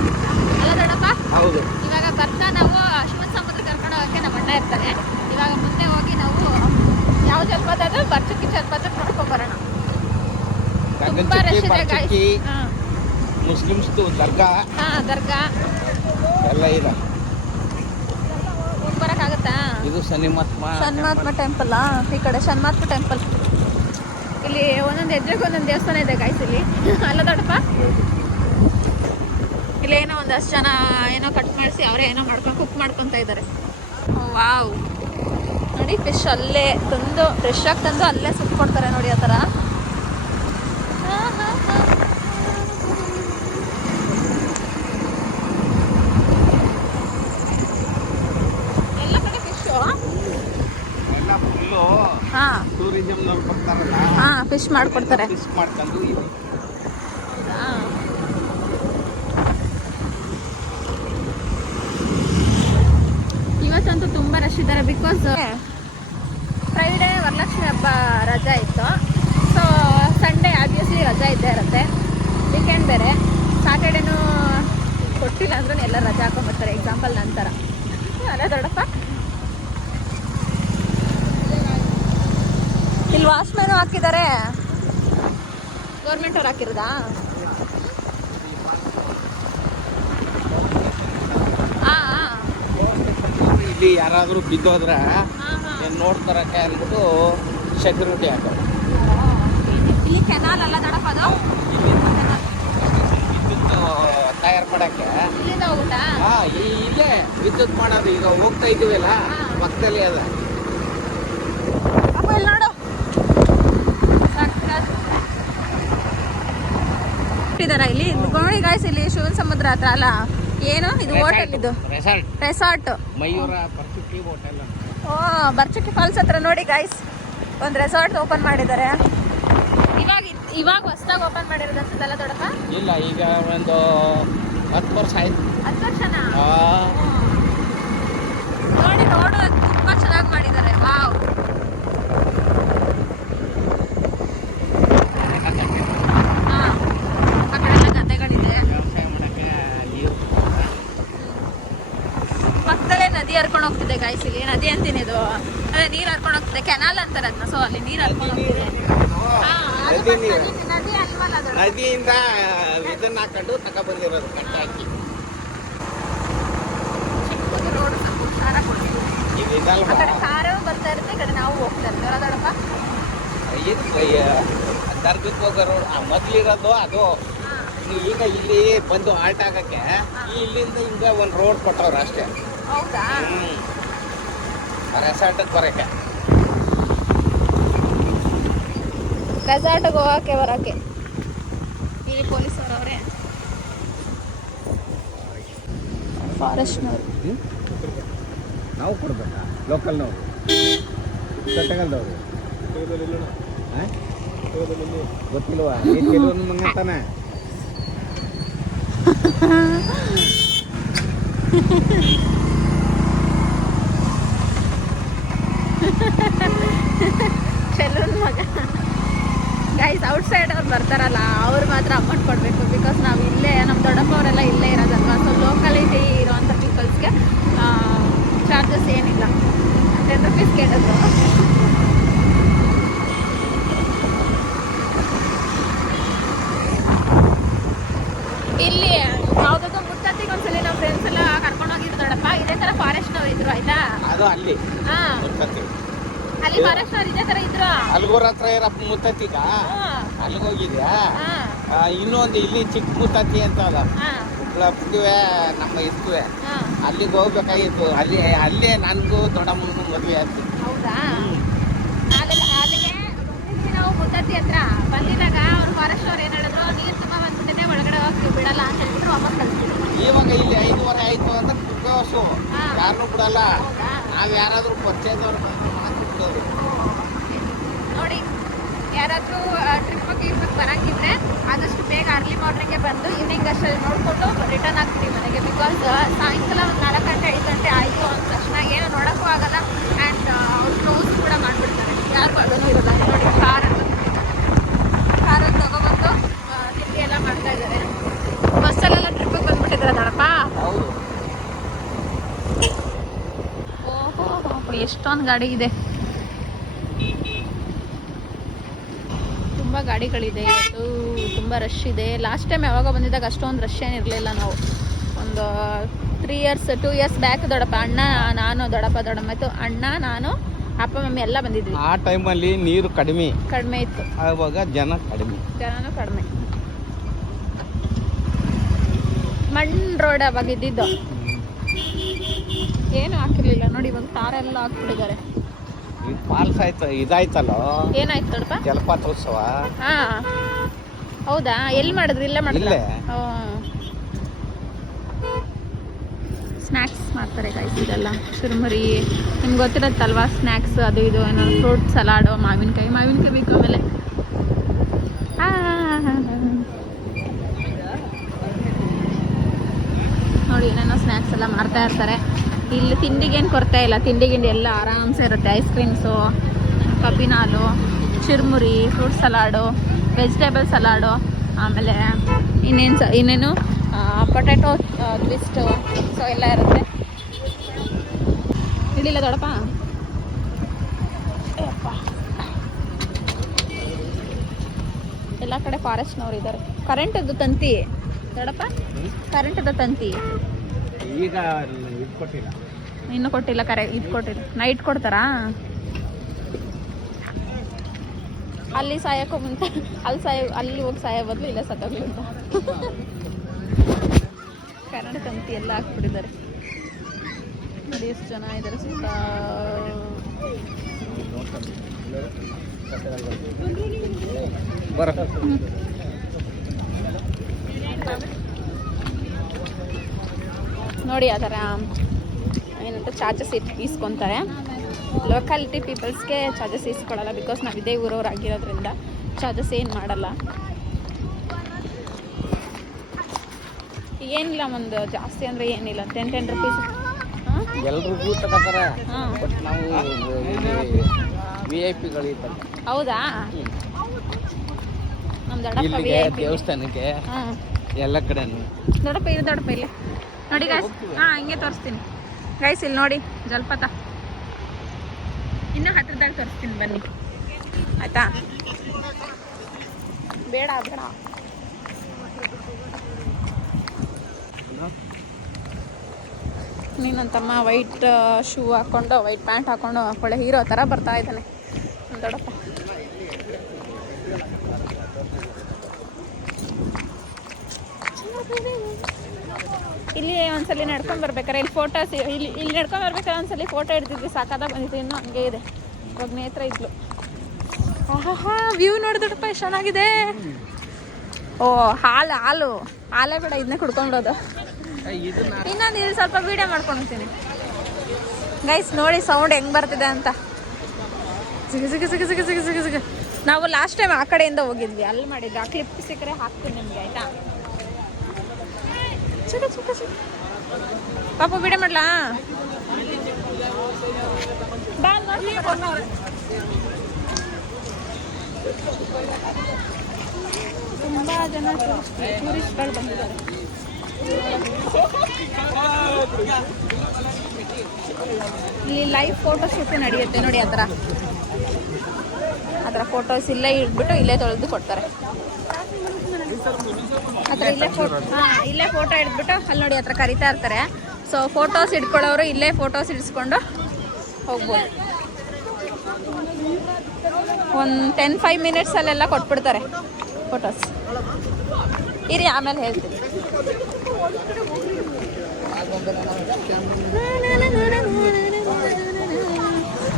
ಅಲ್ಲ ದೊಡ್ಡಪ್ಪ? ಹೌದು. ಇವಾಗ ಬರ್ತಾ ನಾವು ಶಿವನ್ ಸಮುದ್ರ ಕರ್ಕೊಂಡು ಹೋಗಕ್ಕೆ ನಮ್ಮ ಅಣ್ಣ ಇರ್ತಾರೆ. ಇವಾಗ ಮುಂದೆ ಹೋಗಿ ನಾವು ಯಾವ ಜಲಪಾತ ಅದು ಬರ್ಚುಕ್ಕಿ ಜಲಪಾತ ನೋಡ್ಕೊಂಡು ಬರೋಣ. ತುಂಬಾ ರಶ್ ಇದೆ ಗಾಯ್ಸ್. ಹಾಂ, ಮುಸ್ಲಿಮ್ಸ್ದು ದರ್ಗಾ ದರ್ಗಾ ಎಲ್ಲ ಇದೆ. ಬರೋಕ್ಕಾಗತ್ತಾ? ಇದು ಶನ್ಮಾತ್ಮ ಟೆಂಪಲ್. ಈ ಕಡೆ ಶನ್ಮಾತ್ಮ ಟೆಂಪಲ್. ಇಲ್ಲಿ ಒಂದೊಂದು ಹೆಜ್ಜೆಗೆ ಒಂದೊಂದು ದೇವಸ್ಥಾನ ಇದೆ ಗಾಯ್ಸ್ ಇಲ್ಲಿ ಅಲ್ಲ ದೊಡ್ಡಪ್ಪ? ಇಲ್ಲಿ ಏನೋ ಒಂದಷ್ಟು ಜನ ಏನೋ ಕಟ್ ಮಾಡಿಸಿ ಅವರೇ ಏನೋ ಮಾಡ್ಕೊಂಡು ಕುಕ್ ಮಾಡ್ಕೊತಾ ಇದ್ದಾರೆ. ವಾವ್, ನೋಡಿ ಫಿಶ್ ಅಲ್ಲೇ ತಂದು ಫ್ರೆಶ್ ಆಗಿ ತಂದು ಅಲ್ಲೇ ಸುಟ್ಕೊಡ್ತಾರೆ ನೋಡಿ ಆ ಥರ. ಎಲ್ಲ ಕಡೆ ಫಿಶು. ಹಾಂ ಟೂರಿಸಂನವ್ರು ಬರ್ತಾರಲ್ಲ, ಹಾಂ, ಫಿಶ್ ಮಾಡ್ಕೊಡ್ತಾರೆ. ಫಿಶ್ ಮಾಡ್ಕೊಂಡು ಇದು ಇವತ್ತಂತೂ ತುಂಬ ರಶ್ ಇದ್ದಾರೆ. ಬಿಕಾಸ್ ಫ್ರೈಡೇ ವರಲಕ್ಷ್ಮಿ ಹಬ್ಬ ರಜಾ ಇತ್ತು. ಸೊ ಸಂಡೇ ಆಬ್ವಿಯಸ್ಲಿ ರಜಾ ಇದ್ದೇ ಇರುತ್ತೆ. ವೀಕೆಂಡ್ ಬೇರೆ. ಸ್ಯಾಟರ್ಡೇನೂ ಕೊಟ್ಟಿಲ್ಲ ಅಂದ್ರೂ ಎಲ್ಲ ರಜಾ ಹಾಕೊಂಡ್ಬರ್ತಾರೆ. ಎಕ್ಸಾಂಪಲ್ ನಂತರ ಅಲ್ಲ ದೊಡ್ಡಪ್ಪ? ಇಲ್ಲಿ ವಾಚ್ಮ್ಯಾನು ಹಾಕಿದ್ದಾರೆ. ಗೌರ್ಮೆಂಟ್ ಅವ್ರು ಹಾಕಿರೋದಾ? ಇಲ್ಲಿ ಯಾರಾದರೂ ಬಿದ್ದೋದ್ರೆ ಏನು ನೋಡ್ತಾರಕ್ಕೆ ಅಂದ್ಬಿಟ್ಟು ಸೆಕ್ಯೂರಿಟಿ ಹಾಕೋದು. ಇಲ್ಲಿ ಕೆನಾಲ್ ಅಲ್ಲ ದೊಡ್ಡಪ್ಪ ಅದು? ವಿದ್ಯುತ್ ತಯಾರು ಮಾಡೋಕ್ಕೆ ಇಲ್ಲಿಂದ ಹೋಗುತ್ತಾ? ಇಲ್ಲೇ ವಿದ್ಯುತ್ ಮಾಡೋದು. ಈಗ ಹೋಗ್ತಾ ಇದ್ದೀವಲ್ಲ ಪಕ್ಕದಲ್ಲಿ ಅದ. ಅಪ್ಪ ಇಲ್ಲಿ ನೋಡು, ಇದಾರ ಇಲ್ಲಿ ನೋಡಿ ಗಾಯ್ಸ್. ಇಲ್ಲಿ ಶಿವನ ಸಮುದ್ರ ಹತ್ರ ಅಲ್ಲ, ಏನು ಇದು ಹೋಟೆಲ್? ಇದು ರೆಸಾರ್ಟ್ ಮಯೂರ ಬರ್ಚುಕ್ಕಿ ಹೋಟೆಲ್. ಬರ್ಚುಕ್ಕಿ ಫಾಲ್ಸ್ ಹತ್ರ ನೋಡಿ ಗಾಯ್ಸ್ ಒಂದು ರೆಸಾರ್ಟ್ ಓಪನ್ ಮಾಡಿದ್ದಾರೆ. ಇವಾಗ ಹೊಸದಾಗಿ ಓಪನ್ ಮಾಡಿರೋದು ಅನ್ಸುತ್ತಲ್ಲ ದೊಡ್ಡಪ್ಪ? ಇಲ್ಲ, ಈಗ ಒಂದು 10 ವರ್ಷ ಆಯ್ತು. 10 ವರ್ಷನಾ? ನೋಡಿ ನೋಡೋದು ತುಂಬಾ ಚೆನ್ನಾಗಿ ಮಾಡಿದ್ದಾರೆ. ವಾವ್, ಆ ಕಡೆ ಎಲ್ಲ ಗದ್ದೆಗಳಿದೆ. ವ್ಯವಸಾಯ ಮಾಡೋಕ್ಕೆ ನೀರು ಪಕ್ಕದಲ್ಲೇ ನದಿ ಹರ್ಕೊಂಡು ಹೋಗ್ತಿದೆ ಗಾಯ್ಸ್. ಇಲ್ಲಿ ನದಿ ಅಂತೀನಿ, ಇದು ಅದೇ ನೀರು ಹರ್ಕೊಂಡು ಹೋಗ್ತಿದೆ. ಕೆನಾಲ್ ಅಂತಾರೆ ಅದನ್ನ. ಸೊ ಅಲ್ಲಿ ನೀರು ಹರ್ಕೊಂಡು ಹೋಗ್ತಿದೆ. ನದಿ ಅಲ್ವಲ್ಲ ಅದು? ನದಿಯಿಂದ ಇದನ್ನ ಹಾಕೊಂಡು ತಗೊಬಂದಿರೋದು ಕಟ್ಟೆ ಹಾಕಿ. ಚಿಕ್ಕದು ರೋಡ್ ಸ್ವಲ್ಪ ಹುಷಾರ ಕೊಡ್ತೀವಿ. ಇದು ಆ ಇದಲ್ವಾ? ಕಡೆ ಕಾರು ಬರ್ತಾ ಇರುತ್ತೆ, ಈ ಕಡೆ ನಾವು ಹೋಗ್ತಾ ಇರ್ತೀವಿ ದೊಡ್ಡಪ್ಪ. ದರ್ಗಕ್ಕೆ ಹೋಗೋ ರೋಡ್ ಮೊದಲಿರೋದು ಅದು. ಈಗ ಇಲ್ಲಿ ಬಂದು ಆಲ್ಟ್ ಆಗಕ್ಕೆ ಇಲ್ಲಿಂದ ಹಿಂಗೆ ಒಂದು ರೋಡ್ ಕೊಟ್ಟವ್ರು ಅಷ್ಟೇ. ಹೌದಾ? ರೆಸಾರ್ಟಿಗೆ ಬರೋಕ್ಕೆ. ರೆಸಾರ್ಟಿಗೆ ಹೋಗಕ್ಕೆ ಬರೋಕ್ಕೆ ಇಲ್ಲಿ ಪೊಲೀಸರು ಅವರೇ, ಫಾರೆಸ್ಟ್ನವರು. ನಾವು ಕೊಡ್ಬೇಕಾ? ಲೋಕಲ್ನವರು, ಕಟ್ಟಗಲ್ದವರು ಗೊತ್ತಿಲ್ವಾ? ಕೆಲವೊಂದು ಮಂಗತಾನೆ. ಚೆಲ್ಲೂನ್ ಮಗ ಗೈಸ್. ಔಟ್ಸೈಡ್ ಅವ್ರು ಬರ್ತಾರಲ್ಲ ಅವ್ರು ಮಾತ್ರ ಅಮೌಂಟ್ ಕೊಡಬೇಕು. ಬಿಕಾಸ್ ನಾವು ಇಲ್ಲೇ ನಮ್ಮ ದೊಡ್ಡಪ್ಪ ಅವರೆಲ್ಲ ಇಲ್ಲೇ ಇರೋದಲ್ವಾ. ಸೊ ಲೋಕಲಿಟಿ ಇರೋವಂಥ ಪೀಪಲ್ಸ್ಗೆ ಚಾರ್ಜಸ್ ಏನಿಲ್ಲ. 10 rupees ಕೇಳಿದ್ರು. ಇಲ್ಲಿ ಯಾವುದಾದ್ರು ಮುತ್ತತ್ತಿಗೆ ಒಂದ್ಸಲಿ ನಾವು ಫ್ರೆಂಡ್ಸ್ ಎಲ್ಲ ಕರ್ಕೊಂಡು ಹೋಗಿದ್ರು ದೊಡ್ಡಪ್ಪ. ಇದೇ ತರ ಫಾರೆಸ್ಟ್ ಅವ್ರು ಇದ್ರು ಆಯ್ತಾ. ಅದು ಅಲ್ಲಿ ಹಾ ಅಲ್ಲಿ ಫಾರೆಸ್ಟ್ ಅವ್ರು ಇದೇ ತರ ಇದ್ರು. ಅಲ್ಗೋರ್ ಹತ್ರ ಇರಪ್ಪ ಮುತ್ತತ್ತಿಗ ಅಲ್ಲಿಗೆ ಹೋಗಿದ್ಯಾ? ಇನ್ನೊಂದು ಇಲ್ಲಿ ಚಿಕ್ಕ ಮುತ್ತತ್ತಿ ಅಂತ ಅಲ್ಲ ಉಪ್ಳಪ್ಪುವೆ ನಮ್ಮ ಇರ್ತವೆ, ಅಲ್ಲಿಗೆ ಹೋಗ್ಬೇಕಾಗಿತ್ತು. ಅಲ್ಲೇ ನನಗೂ ದೊಡ್ಡಮ್ಮನಿಗೂ ಮದುವೆ ಆಯ್ತು. ಹೌದಾ? ಅಲ್ಲಿಗೆ ನಾವು ಮುತ್ತತ್ತಿ ಹತ್ರ ಬಂದಿದಾಗ ಅವ್ರು ಫಾರೆಸ್ಟ್ ಅವ್ರು ಏನ್ ಹೇಳಿದ್ರು, ನೀರು ತುಂಬ ಬಂದ್ಬಿಟ್ಟಿದೆ ಒಳಗಡೆ ಹೋಗಿ ಬಿಡಲ್ಲ ಅಂತ ಹೇಳ್ಬಿಟ್ಟು ವಾಪಸ್ ಕಳಿಸ್ತೀವಿ. ಇವಾಗ ಇಲ್ಲಿ 5:15 ಆಯ್ತು ಅಂದ್ರೆ ಕುಗ್ಗೋಸು ಯಾರನ್ನೂ ಬಿಡಲ್ಲ. ನಾವು ಯಾರಾದ್ರೂ ಪರಿಚಯದವ್ರು ಬಿಡೋದು. ನೋಡಿ, ಯಾರಾದ್ರೂ ಟ್ರಿಪ್ಪಿಗೆ ಬರಂಗಿದ್ರೆ ಆದಷ್ಟು ಬೇಗ ಅರ್ಲಿ ಮಾರ್ನಿಂಗ್ಗೆ ಬಂದು ಈವ್ನಿಂಗ್ ಅಷ್ಟಲ್ಲಿ ನೋಡ್ಕೊಂಡು ರಿಟರ್ನ್ ಆಗ್ತೀವಿ ಮನೆಗೆ. ಬಿಕಾಸ್ ಸಾಯಂಕಾಲ ಒಂದು 4 ಗಂಟೆ 5 ಗಂಟೆ ಆಯಿತು ಅಂದ ತಕ್ಷಣ ಏನು ನೋಡೋಕ್ಕೂ ಆಗಲ್ಲ. ಆ್ಯಂಡ್ ಅವ್ರು ಕ್ಲೋಸ್ ಕೂಡ ಮಾಡಿಬಿಡ್ತಾರೆ. ಯಾರು ಮಾಡೋದು ಇರೋಲ್ಲ. ನೋಡಿ, ಕಾರಲ್ಲಿ ತಗೊಬಂದು ತಿಂಡಿ ಎಲ್ಲ ಮಾಡ್ತಾ ಇದ್ದಾರೆ. ಬಸ್ಸಲ್ಲೆಲ್ಲ ಟ್ರಿಪ್ಪಿಗೆ ಬಂದ್ಬಿಟ್ಟಿದ್ದಾರೆ ದೊಡ್ಡಪ್ಪ. ಓಹೋ, ಎಷ್ಟೊಂದು ಗಾಡಿ ಇದೆ. ತುಂಬ ಗಾಡಿಗಳಿದೆ ಇವತ್ತು, ತುಂಬ ರಶ್ ಇದೆ. ಲಾಸ್ಟ್ ಟೈಮ್ ಯಾವಾಗ ಬಂದಿದ್ದಾಗ ಅಷ್ಟೊಂದು ರಶ್ ಏನಿರಲಿಲ್ಲ. ನಾವು ಒಂದು 2 ಇಯರ್ಸ್ ಬ್ಯಾಕ್ ದೊಡ್ಡಪ್ಪ, ಅಣ್ಣ ನಾನು ದೊಡ್ಡಮ್ಮ ಇತ್ತು, ಅಣ್ಣ ನಾನು ಅಪ್ಪ ಮಮ್ಮಿ ಎಲ್ಲ ಬಂದಿದ್ವಿ. ಆ ಟೈಮಲ್ಲಿ ನೀರು ಕಡಿಮೆ ಇತ್ತು, ಆವಾಗ ಜನನೂ ಕಡಿಮೆ. ಮಣ್ಣು ರೋಡ್ ಅವಾಗ ಇದ್ದಿದ್ದು, ಏನು ಹಾಕಿರ್ಲಿಲ್ಲ. ನೋಡಿ ಇವಾಗ ತಾರೆಲ್ಲ ಹಾಕ್ಬಿಟ್ಟಿದ್ದಾರೆ. ಫಾಲ್ಸ್ ಆಯ್ತು, ಇದಾಯ್ತಲ್ಲ. ಏನಾಯ್ತು ದೊಡ್ಡಪ್ಪ? ಜಲಪಾತೋತ್ಸವ. ಹಾ ಹೌದಾ? ಎಲ್ಲಿ ಮಾಡಿದ್ರಿ? ಇಲ್ಲೇ ಮಾಡಿದ್ರಿ? ಸ್ನ್ಯಾಕ್ಸ್ ಮಾಡ್ತಾರೆ ಗೈಸ್. ಇದೆಲ್ಲ ಚುರುಮುರಿ ನಿಮ್ಗೆ ಗೊತ್ತಿರತ್ತಲ್ವಾ, ಸ್ನ್ಯಾಕ್ಸ್ ಅದು ಇದು ಏನೋ ಫ್ರೂಟ್ ಸಲಾಡು, ಮಾವಿನಕಾಯಿ ಬೇಕು. ಆಮೇಲೆ ನೋಡಿ ಏನೇನೋ ಸ್ನ್ಯಾಕ್ಸ್ ಎಲ್ಲ ಮಾಡ್ತಾ ಇರ್ತಾರೆ. ಇಲ್ಲಿ ತಿಂಡಿಗೇನು ಕೊರತೆ ಇಲ್ಲ, ತಿಂಡಿ ಎಲ್ಲ ಆರಾಮ್ಸೆ ಇರುತ್ತೆ. ಐಸ್ ಕ್ರೀಮ್ಸು, ಕಬ್ಬಿನಾಲು, ಚುರುಮುರಿ, ಫ್ರೂಟ್ ಸಲಾಡು, ವೆಜಿಟೇಬಲ್ ಸಲಾಡು, ಆಮೇಲೆ ಇನ್ನೇನು ಪೊಟ್ಯಾಟೊ ಟ್ವಿಸ್ಟು, ಸೊ ಎಲ್ಲ ಇರುತ್ತೆ. ಇಳಿಲ್ಲ ದೊಡ್ಡಪ್ಪ? ಎಲ್ಲ ಕಡೆ ಫಾರೆಸ್ಟ್ನವ್ರು ಇದ್ದಾರೆ. ಕರೆಂಟದ್ದು ತಂತಿ ದೊಡ್ಡಪ್ಪ, ಕರೆಂಟದ್ದು ತಂತಿ ಈಗ ಕೊಟ್ಟಿಲ್ಲ, ಇನ್ನೂ ಕೊಟ್ಟಿಲ್ಲ. ಕೊಟ್ಟಿಲ್ಲ, ನೈಟ್ ಕೊಡ್ತಾರಾ? ಅಲ್ಲಿ ಸಾಯಕ್ಕೂ ಮುಂಚೆ ಅಲ್ಲಿ ಹೋಗಿ ಸಾಯೋ ಬದಲು ಇಲ್ಲ ಸತ್ತೋಗ್ಲಿ ಅಂತ ಕನ್ನಡ ತಂತಿ ಎಲ್ಲ ಹಾಕ್ಬಿಟ್ಟಿದ್ದಾರೆ. ನೋಡಿ ಎಷ್ಟು ಜನ ಇದ್ದಾರೆ ಸುತ್ತ. ನೋಡಿ ಆ ಥರ ಏನಂತ ಚಾರ್ಜಸ್ ಇಸ್ಕೊತಾರೆ. ಲೋಕಾಲಿಟಿ ಪೀಪಲ್ಸ್ಗೆ ಚಾರ್ಜಸ್ ಇಸ್ಕೊಡಲ್ಲ, ಬಿಕಾಸ್ ನಾವು ಇದೇ ಊರವ್ರು ಆಗಿರೋದ್ರಿಂದ ಚಾರ್ಜಸ್ ಏನು ಮಾಡಲ್ಲ. ಏನಿಲ್ಲ, ಒಂದು ಜಾಸ್ತಿ ಅಂದರೆ ಏನಿಲ್ಲ, 10 rupees. ಎಲ್ರಿಗೂ ತಗೋತಾರೆ. ಬಟ್ ನಾವು VIP ಗಳಿದ್ದಾರೆ. ಹೌದಾ? ನಮ್ಮ ದೊಡ್ಡಪ್ಪ ದೇವಸ್ಥಾನಕ್ಕೆ ಎಲ್ಲ ಕಡೆನೂ ದೊಡ್ಡಪ್ಪ ಇಲ್ಲಿ ನೋಡಿ ಗೈಸ್. ಹಿಂಗೆ ತೋರಿಸ್ತೀನಿ ಗೈಸ್. ಇಲ್ಲಿ ನೋಡಿ ಜಲಪಾತ, ಇನ್ನೂ ಹತ್ರದಾಗ ತೋರಿಸ್ತೀನಿ ಬನ್ನಿ ಆಯ್ತಾ? ಬೇಡ ನೀನಂತಮ್ಮ ವೈಟ್ ಶೂ ಹಾಕ್ಕೊಂಡು, ವೈಟ್ ಪ್ಯಾಂಟ್ ಹಾಕ್ಕೊಂಡು ಒಳ್ಳೆ ಹೀರೋ ಥರ ಬರ್ತಾ ಇದ್ದಾನೆ ದೊಡ್ಡಪ್ಪ. ಇಲ್ಲಿ ಒಂದ್ಸಲಿ ನಡ್ಕೊಂಡು ಬರ್ಬೇಕಾರೆ ಇಲ್ಲಿ ಫೋಟೋಸ್ ಇಲ್ಲಿ ನಡ್ಕೊಂಡು ಬರ್ಬೇಕಾದ್ರೆ ಒಂದ್ಸಲಿ ಫೋಟೋ ಹಿಡ್ದಿದ್ವಿ, ಸಾಕಾದಾಗ ಬಂದಿತ್ತು. ಇನ್ನೂ ಹಂಗೆ ಇದೆ. ಇವಾಗ ನೇತ್ರ ಇದ್ಲು. ವ್ಯೂ ನೋಡಿದಪ್ಪ ಎಷ್ಟು ಚೆನ್ನಾಗಿದೆ. ಓ ಹಾಲೇ ಬೇಡ, ಇದನ್ನೇ ಕುಡ್ಕೊಂಡ್ಬಿಡೋದು. ಇನ್ನೊಂದು ಇಲ್ಲಿ ಸ್ವಲ್ಪ ವೀಡಿಯೋ ಮಾಡ್ಕೊಂಡ್ತೀನಿ ಗೈಸ್. ನೋಡಿ ಸೌಂಡ್ ಹೆಂಗ್ ಬರ್ತಿದೆ ಅಂತ. ಸಿಗ. ನಾವು ಲಾಸ್ಟ್ ಟೈಮ್ ಆ ಕಡೆಯಿಂದ ಹೋಗಿದ್ವಿ, ಅಲ್ಲಿ ಮಾಡಿದ್ವಿ. ಆ ಕ್ಲಿಪ್ ಸಿಕ್ಕರೆ ಹಾಕ್ತೀನಿ ನಿಮ್ಗೆ ಆಯ್ತಾ? ಪಾಪ ವೀಡಿಯೋ ಮಾಡ್ಲಾ? ತುಂಬಾ ಜನ ಟೂರಿಸ್ಟ್ಗಳು ಬಂದಿದ್ದಾರೆ. ಇಲ್ಲಿ ಲೈವ್ ಫೋಟೋ ಶೂಟ್ ನಡೆಯುತ್ತೆ ನೋಡಿ. ಆ ಥರ ಫೋಟೋಸ್ ಇಲ್ಲೇ ಇಟ್ಬಿಟ್ಟು ಇಲ್ಲೇ ತೊಳೆದು ಕೊಡ್ತಾರೆ. ಹತ್ರ ಇಲ್ಲೇ ಫೋಟೋ ಹಿಡಿದ್ಬಿಟ್ಟು ಅಲ್ಲಿ ನೋಡಿ ಹತ್ರ ಕರಿತಾ ಇರ್ತಾರೆ. ಸೊ ಫೋಟೋಸ್ ಇಟ್ಕೊಳ್ಳೋರು ಇಲ್ಲೇ ಫೋಟೋಸ್ ಇಡಿಸ್ಕೊಂಡು ಹೋಗ್ಬೋದು. ಒಂದು 10-5 ಮಿನಿಟ್ಸಲ್ಲೆಲ್ಲ ಕೊಟ್ಬಿಡ್ತಾರೆ ಫೋಟೋಸ್. ಇರಿ ಆಮೇಲೆ ಹೇಳ್ತೀನಿ.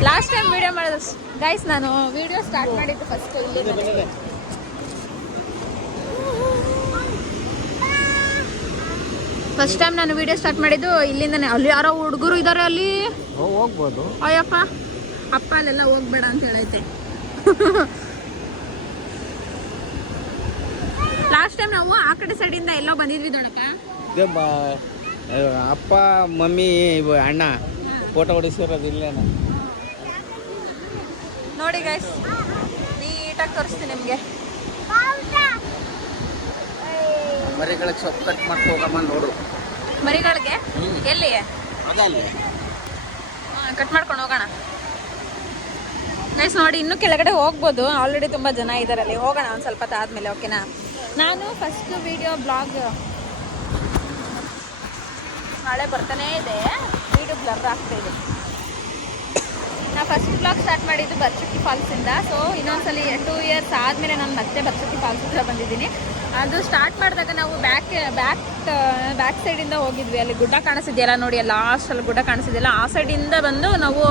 ಲಾಸ್ಟ್ ಟೈಮ್ ವಿಡಿಯೋ ಮಾಡೋದು ಗೈಸ್, ನಾನು ವಿಡಿಯೋ ಸ್ಟಾರ್ಟ್ ಮಾಡಿದ್ದು ಫಸ್ಟ್ ಇಲ್ಲಿ. ಫಸ್ಟ್ ಟೈಮ್ ನಾನು ವಿಡಿಯೋ ಸ್ಟಾರ್ಟ್ ಮಾಡಿದ್ದು ಇಲ್ಲಿಂದನೇ. ಅಲ್ಲಿ ಯಾರೋ ಹುಡುಗರು ಇದ್ದಾರೆ ಅಲ್ಲಿ, ಹೋಗ್ಬೋದು. ಅಯ್ಯಪ್ಪ ಅಪ್ಪ ಅಲ್ಲೆಲ್ಲ ಹೋಗ್ಬೇಡ ಅಂತ ಹೇಳೈತೆ. ಲಾಸ್ಟ್ ಟೈಮ್ ನಾವು ಆ ಕಡೆ ಸೈಡಿಂದ ಎಲ್ಲೋ ಬಂದಿದ್ವಿ ದೊಡ್ಡಕ್ಕ. ಅಪ್ಪ ಮಮ್ಮಿ ಅಣ್ಣ ಫೋಟೋ ಹೊಡಿಸಿರೋದು ಇಲ್ಲೇನ ನೋಡಿ ಗೈಸ್, ನೀಟಾಗಿ ತೋರಿಸ್ತೀನಿ ನಿಮಗೆ. ಮರಿಗಳಿಗೆ ಸೊಪ್ಪು ಕಟ್ ಮಾಡ್ಕೋಗಮ್ಮ ನೋಡು. ಮರಿಗಳಿಗೆ ಎಲ್ಲಿ ಅದಲ್ಲಿ ಕಟ್ ಮಾಡ್ಕೊಂಡು ಹೋಗೋಣ ಗೈಸ್. ನೋಡಿ ಇನ್ನೂ ಕೆಳಗಡೆ ಹೋಗ್ಬೋದು, ಆಲ್ರೆಡಿ ತುಂಬ ಜನ ಇದ್ದಾರೆ ಅಲ್ಲಿ. ಹೋಗೋಣ ಒಂದು ಸ್ವಲ್ಪ ಹೊತ್ತು ಆದಮೇಲೆ, ಓಕೆನಾ? ನಾನು ಫಸ್ಟ್ ವಿಡಿಯೋ ಬ್ಲಾಗ್ ನಾಳೆ ಬರ್ತಾನೇ ಇದೆ, ವಿಡಿಯೋ ಬ್ಲರ್ ಆಗ್ತಾ ಇದೆ. ನಾನು ಫಸ್ಟ್ ಬ್ಲಾಗ್ ಸ್ಟಾರ್ಟ್ ಮಾಡಿದ್ದು ಬರ್ಚುಕ್ಕಿ ಫಾಲ್ಸಿಂದ. ಸೊ ಇನ್ನೊಂದ್ಸಲಿ 2 ಇಯರ್ಸ್ ಆದಮೇಲೆ ನಾನು ಮತ್ತೆ ಬರ್ಚುಕ್ಕಿ ಫಾಲ್ಸ್ ಹತ್ರ ಬಂದಿದ್ದೀನಿ. ಅದು ಸ್ಟಾರ್ಟ್ ಮಾಡಿದಾಗ ನಾವು ಬ್ಯಾಕ್ ಸೈಡಿಂದ ಹೋಗಿದ್ವಿ. ಅಲ್ಲಿ ಗುಡ್ಡ ಕಾಣಿಸಿದೆಯಲ್ಲ ನೋಡಿ, ಲಾಸ್ಟಲ್ಲಿ ಗುಡ್ಡ ಕಾಣಿಸಿದೆಯಲ್ಲ, ಆ ಸೈಡಿಂದ ಬಂದು ನಾವು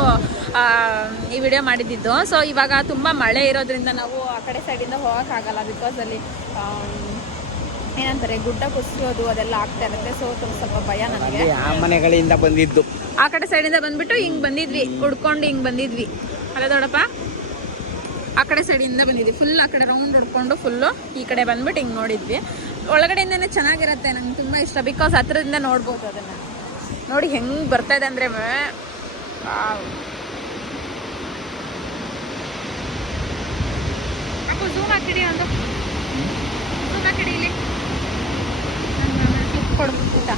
ಈ ವಿಡಿಯೋ ಮಾಡಿದ್ದು. ಸೊ ಇವಾಗ ತುಂಬ ಮಳೆ ಇರೋದ್ರಿಂದ ನಾವು ಆ ಕಡೆ ಸೈಡಿಂದ ಹೋಗೋಕ್ಕಾಗಲ್ಲ, ಬಿಕಾಸ್ ಅಲ್ಲಿ ಏನಂತಾರೆ ಗುಡ್ಡ ಕುಸಿಯೋದು ಅದೆಲ್ಲ ಆಗ್ತಾ ಇರುತ್ತೆ. ಸೊ ಸ್ವಲ್ಪ ಭಯ ನನಗೆ. ಆ ಮನೆಗಳಿಂದ ಬಂದಿದ್ದು ಆ ಕಡೆ ಸೈಡಿಂದ ಬಂದ್ಬಿಟ್ಟು ಹಿಂಗೆ ಬಂದಿದ್ವಿ, ಹುಡ್ಕೊಂಡು ಹಿಂಗೆ ಬಂದಿದ್ವಿ ಅಲ್ಲ ದೊಡ್ಡಪ್ಪ. ಆ ಕಡೆ ಸೈಡಿಂದ ಬಂದಿದ್ವಿ, ಫುಲ್ ಆ ಕಡೆ ರೌಂಡ್ ಹುಡ್ಕೊಂಡು ಫುಲ್ಲು ಈ ಕಡೆ ಬಂದ್ಬಿಟ್ಟು ಹಿಂಗೆ ನೋಡಿದ್ವಿ. ಒಳಗಡೆಯಿಂದನೇ ಚೆನ್ನಾಗಿರುತ್ತೆ, ನಂಗೆ ತುಂಬ ಇಷ್ಟ, ಬಿಕಾಸ್ ಹತ್ರದಿಂದ ನೋಡ್ಬೋದು ಅದನ್ನು. ನೋಡಿ ಹೆಂಗೆ ಬರ್ತಾಯಿದೆ ಅಂದರೆ ಅಪ್ಪ ಝೂಮ್ ಹಾಕಿಡಿ, ಒಂದು ಝೂಮ್ ಹಾಕಿಡಿ ಇಲ್ಲಿ ಕೊಡ್ಬಿಟ್ಟ.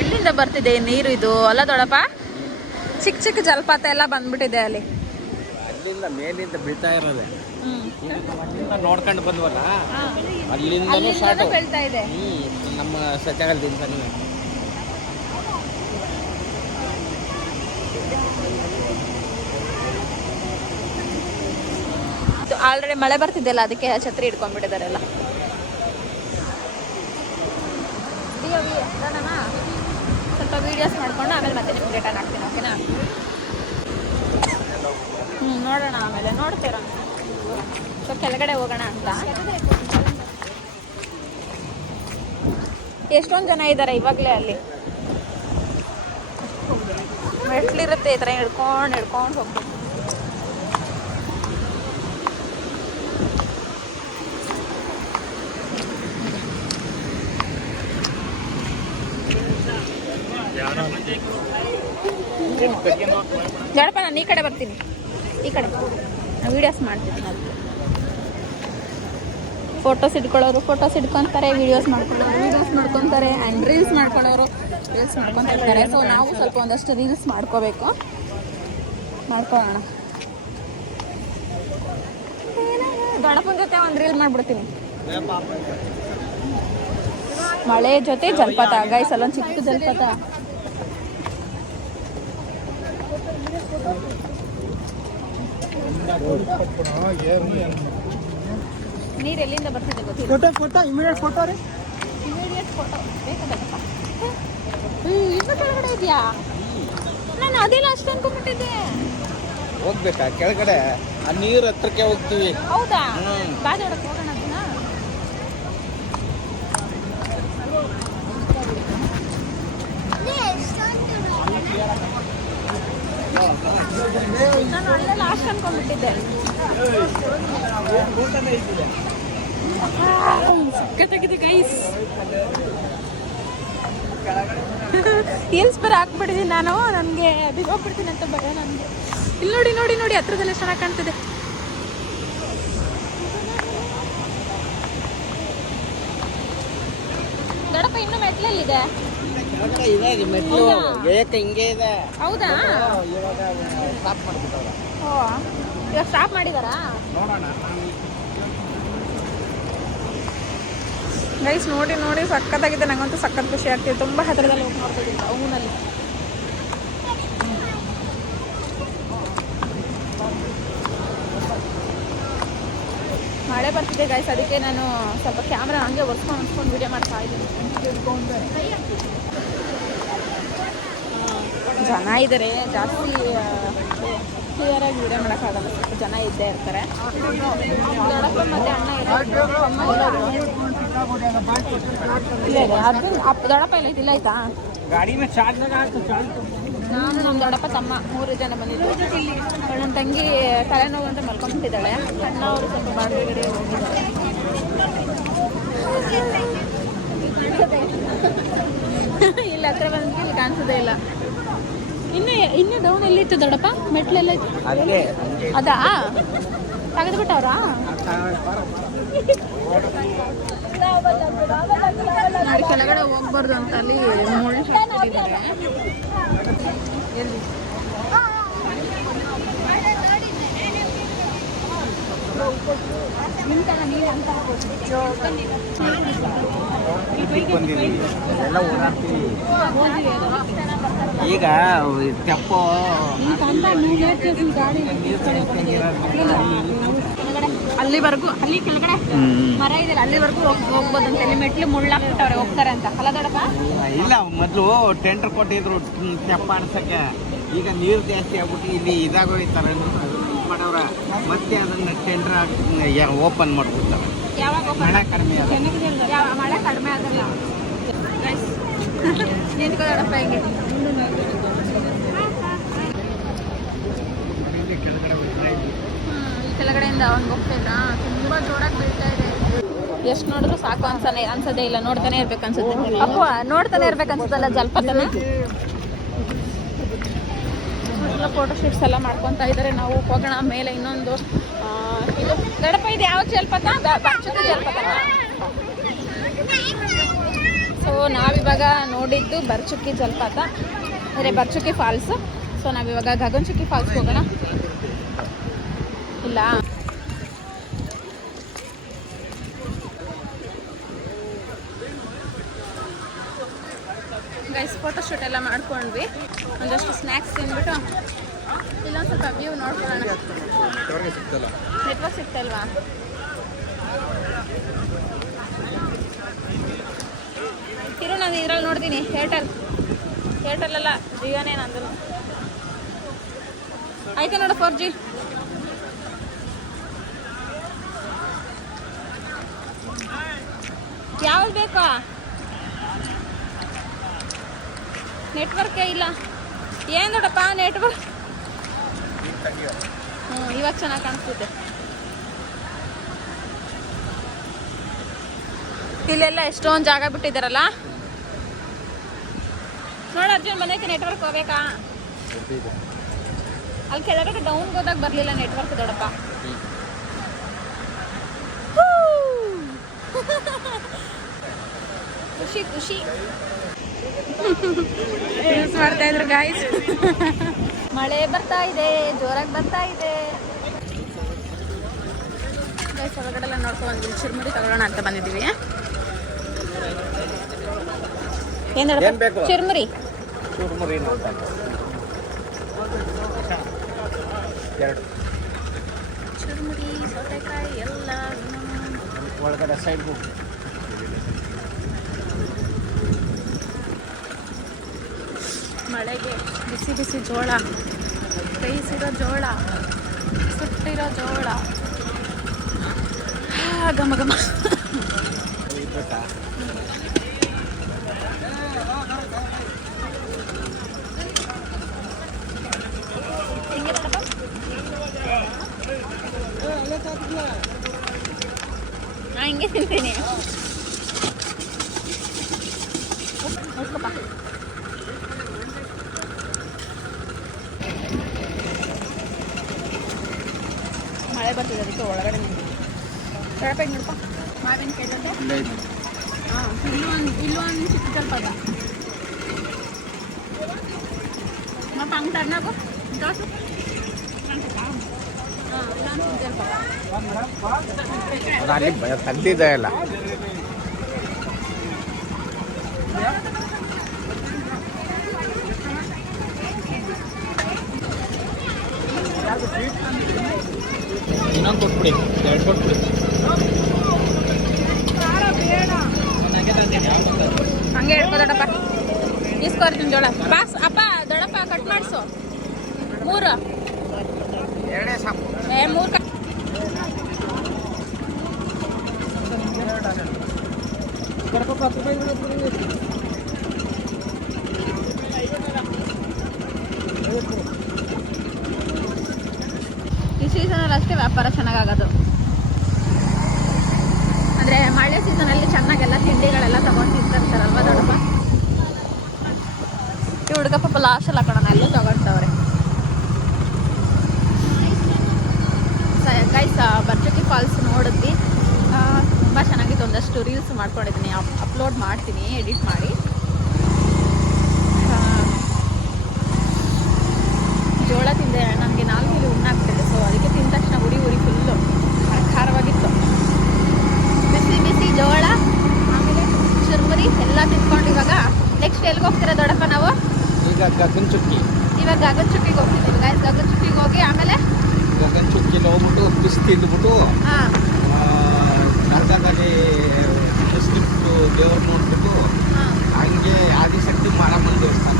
ಎಲ್ಲಿಂದ ಬರ್ತಿದೆ ನೀರು ಇದು ಅಲ್ಲ ದೊಡ್ಡಪ್ಪ? ಚಿಕ್ಕ ಚಿಕ್ಕ ಜಲಪಾತ ಎಲ್ಲ ಬಂದ್ಬಿಟ್ಟಿದೆ ಅಲ್ಲಿ. ಅಲ್ಲಿಂದ ಮೇಲಿಂದ ಬೀಳ್ತಾ ಇರೋದೆ. ನೋಡ್ಕೊಂಡು ಬಂದ್ವಲ್ಲ, ಅಲ್ಲಿಂದನೂ ಸ್ಟಾರ್ಟ್ ಬೀಳ್ತಾ ಇದೆ ನಮ್ಮ ಸತ್ಯಾಗಲದಿಂದನೂ. ಆಲ್ರೆಡಿ ಮಳೆ ಬರ್ತಿದ್ದೆಲ್ಲ, ಅದಕ್ಕೆ ಛತ್ರಿ ಹಿಡ್ಕೊಂಡ್ಬಿಟ್ಟಿದ್ದಾರೆ ಎಲ್ಲ. ಸ್ವಲ್ಪ ವೀಡಿಯೋಸ್ ಮಾಡ್ಕೊಂಡು ಆಮೇಲೆ ಮತ್ತೆ ನಿಮ್ಗೆ ರಿಟರ್ನ್ ಆಗ್ತೀನಿ, ಓಕೆನಾ? ನೋಡೋಣ, ಆಮೇಲೆ ನೋಡ್ತೀರ. ಸೊ ಕೆಳಗಡೆ ಹೋಗೋಣ ಅಂತ. ಎಷ್ಟೊಂದು ಜನ ಇದ್ದಾರೆ ಇವಾಗಲೇ ಅಲ್ಲಿ. ಮೆಟ್ಲಿರುತ್ತೆ, ಈ ಥರ ಹಿಡ್ಕೊಂಡು ಹೋಗ್ಬೇಕು. ಜಡಪ ನಾನು ಈ ಕಡೆ ಬರ್ತೀನಿ, ಈ ಕಡೆ ನಾನು ವೀಡಿಯೋಸ್ ಮಾಡ್ತೀನಿ. ಅದಕ್ಕೆ ಫೋಟೋಸ್ ಇಟ್ಕೊಳ್ಳೋರು ಫೋಟೋಸ್ ಇಟ್ಕೊತಾರೆ, ವೀಡಿಯೋಸ್ ಮಾಡ್ಕೊತಾರೆ ಆ್ಯಂಡ್ ರೀಲ್ಸ್ ಮಾಡ್ಕೊಳ್ಳೋರು ರೀಲ್ಸ್ ಮಾಡ್ಕೊತಿರ್ತಾರೆ. ಸೊ ನಾವು ಸ್ವಲ್ಪ ಒಂದಷ್ಟು ರೀಲ್ಸ್ ಮಾಡ್ಕೋಬೇಕು, ಮಾಡ್ಕೊಳ್ಳೋಣ. ದೊಡ್ಡಪ್ಪನ ಜೊತೆ ಒಂದು ರೀಲ್ ಮಾಡ್ಬಿಡ್ತೀನಿ. ಮಳೆ ಜೊತೆ ಜಲಪಾತ ಗೈಸ್, ಅಲ್ಲೊಂದು ಚಿಕ್ಕ ಜಲಪಾತ. ನೀರು ಎಲ್ಲಿಂದ ಬರ್ತಿದೆ ಗೊತ್ತಿಲ್ಲ. ಇಮಿಡಿಯೇಟ್ ಫೋಟೋ ಬೇಕಾದಪ್ಪ. ಇನ್ನೂ ಕೆಳಗಡೆ ಇದೆಯಾ? ನಾನು ಅದೇ ಲಾಸ್ಟ್ ಅನ್ಕೊಂಡ್ಬಿಟ್ಟಿದ್ದೆ. ಹೋಗ್ಬೇಕಾ ಕೆಳಗಡೆ? ಆ ನೀರು ಹತ್ರಕ್ಕೆ ಹೋಗ್ತೀವಿ. ಹೌದಾ? ಬಾಜೋಡಕ್ಕೆ ಹೋಗೋಣ ಅದನ್ನ. ನಾನು ಅಲ್ಲೇ ಲಾಸ್ಟ್ ಅನ್ಕೊಂಡ್ಬಿಟ್ಟಿದ್ದೆ. ಸಕ್ಕತ್ತಾಗಿದೆ ಗೈಸ್. ಹೀಲ್ಸ್ ಬರ ಹಾಕ್ಬಿಟ್ಟಿದ್ದೀನಿ ನಾನು, ನನಗೆ ಬಿದ್ದೋಗ್ಬಿಡ್ತೀನಿ ಅಂತ ಭಯ ನನಗೆ. ಇಲ್ಲಿ ನೋಡಿ ನೋಡಿ ನೋಡಿ, ಹತ್ರದಲ್ಲೇ ಚೆನ್ನಾಗಿ ಕಾಣ್ತಿದೆ. ದೊಡ್ಡಪ್ಪ ಇನ್ನೂ ಮೆಟ್ಲಲ್ಲಿದೆ. ಕೆಳಗಡೆ ಇದೆ ಮೆಟ್ಲು ಏಕ ಹಿಂಗೆ ಇದೆ. ಹೌದಾ? ಇವಾಗ ಸ್ಟಾಪ್ ಮಾಡ್ಬಿಟ್ಟವ್ರ. ಓ ಇವಾಗ ಸ್ಟಾಪ್ ಮಾಡಿದಾರಾ? ನೋಡೋಣ. ಗೈಸ್ ನೋಡಿ ನೋಡಿ ಸಖತ್ತಾಗಿದೆ. ನಂಗಂತೂ ಸಖತ್ ಖುಷಿ ಆಗ್ತಿದೆ. ತುಂಬ ಹತ್ತಿರದಲ್ಲಿ ಹೋಗಿ ನೋಡ್ತಿದ್ದೀನಿ ಅವನಲ್ಲಿ. ಮಳೆ ಬರ್ತಿದೆ ಗೈಸ್, ಅದಕ್ಕೆ ನಾನು ಸ್ವಲ್ಪ ಕ್ಯಾಮ್ರಾ ಹಂಗೆ ಒರ್ಸ್ಕೊಂಡು ವಿಡಿಯೋ ಮಾಡ್ತಾ ಇದ್ದೀನಿ. ಜನ ಇದ್ದಾರೆ, ಜಾಸ್ತಿ ಕ್ಲಿಯರಾಗಿ ವಿಡಿಯೋ ಮಾಡೋಕ್ಕಾಗಲ್ಲ, ಸ್ವಲ್ಪ ಜನ ಇದ್ದೇ ಇರ್ತಾರೆ. ದೊಡ್ಡಪ್ಪ ಮತ್ತು ಅಣ್ಣ ಇರೋದು, ಅಮ್ಮ ಇರೋದು ಇಲ್ಲೇ ಇದೆ. ಅದು ದೊಡ್ಡಪ್ಪ ಇಲ್ಲ ಇಲ್ಲ ಆಯ್ತಾ? ಗಾಡಿ ಮೇಲೆ ನಾನು ನಮ್ಮ ದೊಡ್ಡಪ್ಪ ತಮ್ಮ 3 ಜನ ಬಂದಿದ್ದು. ನನ್ನ ತಂಗಿ ತಲೆನೋವು ಅಂತ ಮಲ್ಕೊಂಡ್ಬಿಟ್ಟಿದ್ದಾಳೆ. ಅಣ್ಣ ಅವರು ಸ್ವಲ್ಪ ಬಾಡಿಗೆ ಗಡಿ ಹೋಗಿದ್ದಾರೆ. ಇಲ್ಲಿ ಹತ್ರ ಬಂದು ಇಲ್ಲಿ ಕಾಣಿಸೋದೇ ಇಲ್ಲ. ಇನ್ನೂ ಡೌನ್ ಎಲ್ಲಿತ್ತು ದೊಡ್ಡಪ್ಪ? ಮೆಟ್ಲೆಲ್ಲ ಇತ್ತು ಅದಾ? ತೆಗೆದುಬಿಟ್ಟವ್ರಾ? ನೋಡಿ ಕೆಳಗಡೆ ಹೋಗ್ಬಾರ್ದು ಅಂತ ಅಲ್ಲಿ ಮುಳ್ಳು ಹಾಕಿದ್ದಾರೆ. ಎಲ್ಲಿ ಎಲ್ಲ ಓಡಾಡ್ತೀವಿ. ಈಗ ತೆಪ್ಪು ಅಲ್ಲಿವರೆಗೂ, ಅಲ್ಲಿ ಕೆಳಗಡೆ ಮರ ಇದೆಯಲ್ಲ ಅಲ್ಲಿವರೆಗೂ ಹೋಗ್ಬೋದು ಅಂತ. ಇಲ್ಲಿ ಮೆಟ್ಲು ಮುಳ್ಳಾಕ್ಬಿಟ್ಟವ್ರೆ, ಹೋಗ್ತಾರೆ ಅಂತ ಅಲ್ಲ ದೊಡ್ಡಪ್ಪ? ಇಲ್ಲ, ಮೊದಲು ಟೆಂಡರ್ ಕೊಟ್ಟಿದ್ರು ತೆಪ್ಪ ಆಡ್ಸಕ್ಕೆ. ಈಗ ನೀರು ಜಾಸ್ತಿ ಆಗ್ಬಿಟ್ಟು ಇಲ್ಲಿ ಇದಾಗೋಯ್ತಾರೆ ಮಾಡವ್ರ. ಮತ್ತೆ ಅದನ್ನ ಟೆಂಡರ್ ಓಪನ್ ಮಾಡ್ಬಿಡ್ತಾರೆ. ಯಾವಾಗ ಮಳೆ ಕಡಿಮೆ ಆದ ಮಳೆ ಕಡಿಮೆ ಆಗಲ್ಲ. ನಿಂತ್ಕೋ ದೊಡ್ಡಪ್ಪ ಹಿಂಗೆ. ಕೆಳಗಡೆಯಿಂದ ಅವ್ನು ಹೋಗ್ತಿದ್ದ. ತುಂಬ ಜೋರಾಗಿ ಬೀಳ್ತಾ ಇದೆ. ಎಷ್ಟು ನೋಡಿದ್ರು ಸಾಕು ಅನ್ಸೋದೇ ಇಲ್ಲ. ನೋಡ್ತಾನೆ ಇರ್ಬೇಕು ಅನ್ಸುತ್ತೆ. ಅಪ್ಪ ನೋಡ್ತಾನೆ ಇರ್ಬೇಕು ಅನ್ಸುತ್ತಲ್ಲ ಜಲಪಾತನ. ಫೋಟೋ ಶೂಟ್ಸ್ ಎಲ್ಲ ಮಾಡ್ಕೊತಾ ಇದ್ದಾರೆ. ನಾವು ಹೋಗೋಣ ಮೇಲೆ. ಇನ್ನೊಂದು ಇದು ದೊಡ್ಡಪ್ಪ, ಇದು ಯಾವ ಜಲಪಾತ? ಬರ್ಚುಕ್ಕಿ ಜಲಪಾತ. ಸೊ ನಾವಿವಾಗ ನೋಡಿದ್ದು ಬರ್ಚುಕ್ಕಿ ಜಲಪಾತ, ಅಂದರೆ ಬರ್ಚುಕ್ಕಿ ಫಾಲ್ಸ್. ಸೊ ನಾವಿವಾಗ ಗಗನಚುಕ್ಕಿ ಫಾಲ್ಸ್ ಹೋಗೋಣ. ಇಲ್ಲ ಗೈಸ್, ಫೋಟೋ ಶೂಟ್ ಎಲ್ಲ ಮಾಡ್ಕೊಂಡ್ವಿ. ಒಂದಷ್ಟು ಸ್ನ್ಯಾಕ್ಸ್ ತಿಂದ್ಬಿಟ್ಟು ಇಲ್ಲೊಂದು ಸ್ವಲ್ಪ ವ್ಯೂ ನೋಡ್ಕೊಳ್ಳೋಣ. ನೆಟ್ವರ್ಕ್ ಸಿಗ್ತಲ್ವಾ? ಇರು, ನಾನು ಇದ್ರಲ್ಲಿ ನೋಡ್ತೀನಿ. ಏರ್ಟೆಲ್ ಅಲ್ಲ, ಜಿಯೋನೇ ನಂದು. ಆಯ್ತಾ ನೋಡು 4G. ಯಾವ್ದು ಬೇಕಾ? ನೆಟ್ವರ್ಕೇ ಇಲ್ಲ. ಏನು ದೊಡ್ಡಪ್ಪ ನೆಟ್ವರ್ಕ್? ಇವಾಗ ಚೆನ್ನಾಗಿ ಕಾಣಿಸ್ತಿದೆ. ಇಲ್ಲೆಲ್ಲ ಎಷ್ಟೊಂದು ಜಾಗ ಬಿಟ್ಟಿದ್ದಾರಲ್ಲ. ನೋಡಿ ಅರ್ಜುನ್, ಬಂದೈತೆ ನೆಟ್ವರ್ಕ್. ಹೋಗ್ಬೇಕಾ? ಅಲ್ಲಿ ಕೆಳಗಡೆ ಡೌನ್ಗೆ ಹೋದಾಗ ಬರಲಿಲ್ಲ ನೆಟ್ವರ್ಕ್ ದೊಡ್ಡಪ್ಪ. ಖುಷಿ ಖುಷಿ ಯೂಸ್ ಮಾಡ್ತಾ ಇದ್ರು ಗಾಯ್ಸ್. ಮಳೆ ಬರ್ತಾ ಇದೆ, ಜೋರಾಗಿ ಬರ್ತಾ ಇದೆ ಗೈಸ್. ಹೊರಗಡೆ ಎಲ್ಲ ನೋಡ್ಕೊಂಡು ಚಿರ್ಮುರಿ ತಗೊಳ್ಳೋಣ ಅಂತ ಬಂದಿದ್ದೀವಿ. ಏನು ಚಿರ್ಮುರಿ? ಚುರುಮುರಿ, ಸೌತೆಕಾಯಿ ಎಲ್ಲ ಒಳಗಡೆ ಸೈಡ್ ಮಳೆಗೆ ಬಿಸಿ ಬಿಸಿ ಜೋಳ, ಬೇಯಿಸಿರೋ ಜೋಳ, ಸುಟ್ಟಿರೋ ಜೋಳ, ಘಮ ಘಮ. ನಾ ಹಿಂಗೆ ತಿಂತೀನಿ. ಮಳೆ ಬರ್ತಿದೆ, ಅದಕ್ಕೆ ಒಳಗಡೆ ನಿಂತಿದೆ. ಕಡಪೆ ನೋಡಪ್ಪ, ಮಾವಿನಕಾಯಿ ಜೊತೆ. ಹಾಂ, ಇಲ್ಲೂ ಒಂದು ಚಿಕ್ಕ ಜಲಪಾತ. apa angkat aku? Terus? ಅಲ್ಲಿ ತಂದಿದೆ ಅಲ್ಲ ಇನ್ನೊಂದು ಕೊಟ್ಬಿಡಿ 2 ಕೊಟ್ಬಿಡಿ ಹಂಗೆ ಹೇಳ್ಕೊ ದೊಡ್ಡಪ್ಪ ಇಸ್ಕೊರ್ತೀನಿ ಜೋಳ ಬಾಸ್ ಅಪ್ಪ ದೊಡ್ಡಪ್ಪ ಕಟ್ ಮಾಡಿಸು 3 ಎರಡೇ ಸಾಕು 3 ಈ ಸೀಸನಲ್ಲಿ ಅಷ್ಟೇ ವ್ಯಾಪಾರ ಚೆನ್ನಾಗಾಗೋದು. ಅಂದರೆ ಮಳೆ ಸೀಸನಲ್ಲಿ ಚೆನ್ನಾಗೆಲ್ಲ ತಿಂಡಿಗಳೆಲ್ಲ ತಗೊಂಡು ತಿಂತಿರ್ತಾರಲ್ವ ದೊಡ್ಡಪ್ಪ. ಈ ಹುಡುಗ ಪಾಪ ಲಾಸ್ಟ್ ಹಾಕೋಣ ಎಲ್ಲೂ ತಗೊಳ್ತವ್ರೆ. ಗೈಸ್ ಬರ್ಜಕಿ ಫಾಲ್ಸ್ ನೋಡಿದ್ವಿ, ತುಂಬ ಚೆನ್ನಾಗಿತ್ತು. ಒಂದಷ್ಟು ರೀಲ್ಸ್ ಮಾಡ್ಕೊಂಡಿದ್ದೀನಿ, ಅಪ್ಲೋಡ್ ಮಾಡ್ತೀನಿ ಎಡಿಟ್ ಮಾಡಿ. ಜೋಳ ತಿಂದೆ, ನನಗೆ 4 ಕಿಲೋ ಉಣ್ಣಾಗ್ತಿದೆ. ಸೊ ಅದಕ್ಕೆ ತಿಂದ ತಕ್ಷಣ ಉರಿ ಫುಲ್ಲು ಖಾರವಾಗಿತ್ತು. ಬಿಸಿ ಬಿಸಿ ಜೋಳ ಆಮೇಲೆ ಚುರುಮುರಿ ಎಲ್ಲ ತಿನ್ಕೊಂಡು ಇವಾಗ ನೆಕ್ಸ್ಟ್ ಎಲ್ಲಿಗೆ ಹೋಗ್ತೀರಾ ದೊಡ್ಡಪ್ಪ ನಾವು? ಈಗ ಗಗನ್ ಚುಕ್ಕಿ. ಇವಾಗ ಗಗನ್ ಚುಕ್ಕಿಗೆ ಹೋಗ್ತಿದ್ದೀವಿ ಗೈಸ್. ಗಗನ್ ಚುಕ್ಕಿಗೆ ಹೋಗಿ ಆಮೇಲೆ ಗಗನ್ ಚುಕ್ಕಿಲಿ ಹೋಗ್ಬಿಟ್ಟು ಬಿಸಿ ತಿಂದ್ಬಿಟ್ಟು ಹಾಂ ಕರ್ನಾಟಕದಲ್ಲಿ ಬಿಟ್ಟು ದೇವ್ರು ನೋಡ್ಬಿಟ್ಟು ಹಾಂ ಹಂಗೆ ಆದಿಶಕ್ತಿ ಮಾರಮ್ಮನ ದೇವಸ್ಥಾನ.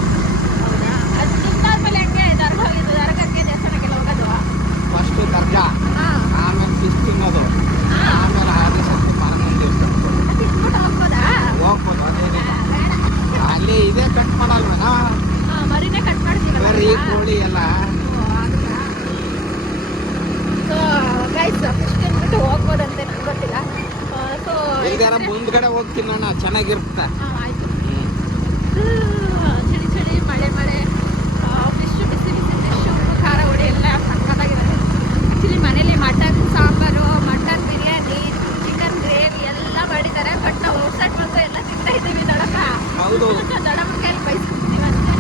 ಹೌದಾ? ಅದು ತಿಂದಾದ್ಮೇಲೆ ಹಂಗೆ ದರ್ಗಕ್ಕೆ ದೇವಸ್ಥಾನಕ್ಕೆಲ್ಲ ಹೋಗೋದು. ಫಸ್ಟು ದರ್ಗಾ, ಹಾಂ ಆಮೇಲೆ ಬಿಸಿ ತಿನ್ನೋದು, ಆಮೇಲೆ ಆದಿಶಕ್ತಿ ಮಾರಮ್ಮನ ದೇವಸ್ಥಾನ ತಿಂದ್ಬಿಟ್ಟು ಹೋಗ್ಬೋದಾ? ಹೋಗ್ಬೋದು. ಅದೇನೆ ಅಲ್ಲಿ ಇದೇ ಕಟ್ ಮಾಡಲ್ವನ ಹಾಂ ಮರಿನೇ ಕಟ್ ಮಾಡ್ತೀವಲ್ಲ. ಬರೀ ಕೋಳಿ ಎಲ್ಲ. ಸೊ ಗೈಸ್ ಫಿಶ್ ತಿಂದ್ಬಿಟ್ಟು ಹೋಗ್ಬೋದಂತೆ, ನಂಗೆ ಗೊತ್ತಿಲ್ಲ. ಸೊ ಎಲ್ಗಾರ ಮುಂದ್ಗಡೆ ಹೋಗ್ತೀನಿ ಅಣ್ಣ, ಚೆನ್ನಾಗಿರುತ್ತೆ. ಹಾಂ ಆಯಿತು. ಚಳಿ ಚಳಿ ಮಳೆ ಫಿಶ್ಶು ಬಿಸಿ ಬಿಸಿ ಫಿಶ್ಶು ಖಾರ ಹುಡಿ ಎಲ್ಲ ಸಕ್ಕತ್ತಾಗಿರುತ್ತೆ. ಆ್ಯಕ್ಚುಲಿ ಮನೇಲಿ mutton sambar, mutton biryani, chicken gravy ಎಲ್ಲ ಮಾಡಿದ್ದಾರೆ. ಬಟ್ ನಾವು ಔಟ್ಸೈಡ್ ಬಂದು ಎಲ್ಲ ತಿಂತಾ ಇದ್ದೀವಿ ದೊಡ್ಡಪ್ಪ. ಹೌದು. ದೊಡ್ಡಪ್ಪ ಕೈಲಿ ಬಯಸ್ಬಿಡ್ತೀವಿ ಅಷ್ಟೇ.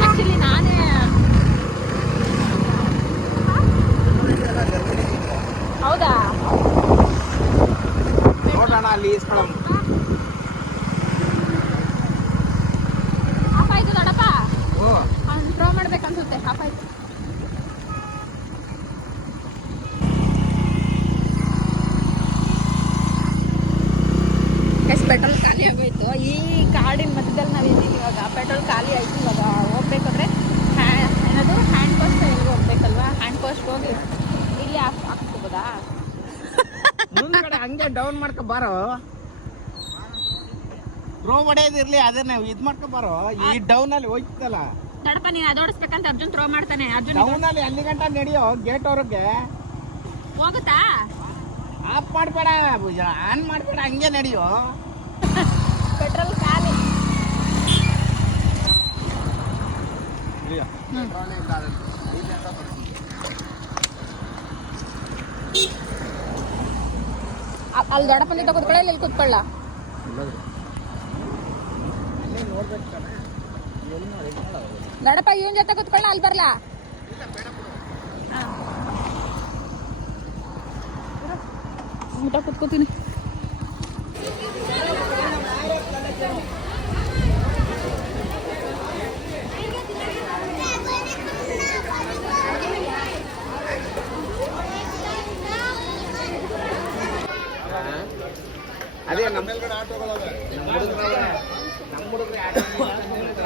ಆ್ಯಕ್ಚುಲಿ ನಾನೇ ಹೌದಾ ನೋಡೋಣ ಅಲ್ಲಿ ಈಸ್ಕೊಳ್ಳೋಣ. ಆಫ್ ಆಯ್ತು ದೊಡ್ಡಪ್ಪ. ಓ ಅವ್ನು ಥ್ರೋ ಮಾಡ್ಬೇಕನ್ಸುತ್ತೆ. ಆಫ್ ಆಯ್ತು. ಎಷ್ಟು ಪೆಟ್ರೋಲ್ ಖಾಲಿ ಆಗೋಯ್ತು. ಈ ಕಾಡಿನ ಮಧ್ಯದಲ್ಲಿ ನಾವು ಇದ್ದೀವಿ ಇವಾಗ. ಪೆಟ್ರೋಲ್ ಖಾಲಿ ಆಯ್ತು. ಇವಾಗ ಹೋಗ್ಬೇಕಾದ್ರೆ ಏನದು ಹ್ಯಾಂಡ್ ಪೋಸ್ಟ್ ಎಲ್ಲಿಗೆ ಹೋಗ್ಬೇಕಲ್ವಾ? ಹ್ಯಾಂಡ್ ಪೋಸ್ಟ್ ಹೋಗಿ ಇಲ್ಲಿ ಹಾಕ್ಬೋದಾ? ಮುಂದ್ಗಡೆ ಹಂಗೆ ಡೌನ್ ಮಾಡ್ಕೊ ಬಾರೋ, ರೋ ಹೊಡೆಯೋದಿರ್ಲಿ, ಅದನ್ನ ಇದ್ ಮಾಡ್ಕೊ ಬಾರೋ. ಈ ಡೌನ್ ಅಲ್ಲಿ ಹೋಯ್ತಲ್ಲ, ದೊಡ್ಡಪ್ಪ ನೀನು ಅದೋಡಿಸ್ಬೇಕಂತ ಅರ್ಜುನ್ ಥ್ರೋ ಮಾಡ್ತಾನೆ. ಅರ್ಜುನ್ ಡೌನ್ ಅಲ್ಲಿ ಅಲ್ಲಿ ಗಂಟ ನಡೆಯೋ ಗೇಟ್ ಅವ್ರಿಗೆ. ಹೋಗುತ್ತಾ? ಆಫ್ ಮಾಡ್ಬೇಡ, ಆನ್ ಮಾಡ್ಬೇಡ, ಹಂಗೆ ನಡೆಯೋ. ಪೆಟ್ರೋಲ್ ಖಾಲಿ. ಅಲ್ಲಿ ದೊಡ್ಡಪ್ಪನ ಜೊತೆ ಕೂತ್ಕೊಳ್ಳ, ಇಲ್ಲಿ ಕೂತ್ಕೊಳ್ಳ. ದೊಡ್ಡಪ್ಪ ಇವನ್ ಜೊತೆ ಕೂತ್ಕೊಳ್ಳ, ಅಲ್ಲಿ ಬರ್ಲಾ? ಊಟ ಕೂತ್ಕೋತೀನಿ. ಅದೇ ನಮ್ಮ ಹುಡುಗರೇ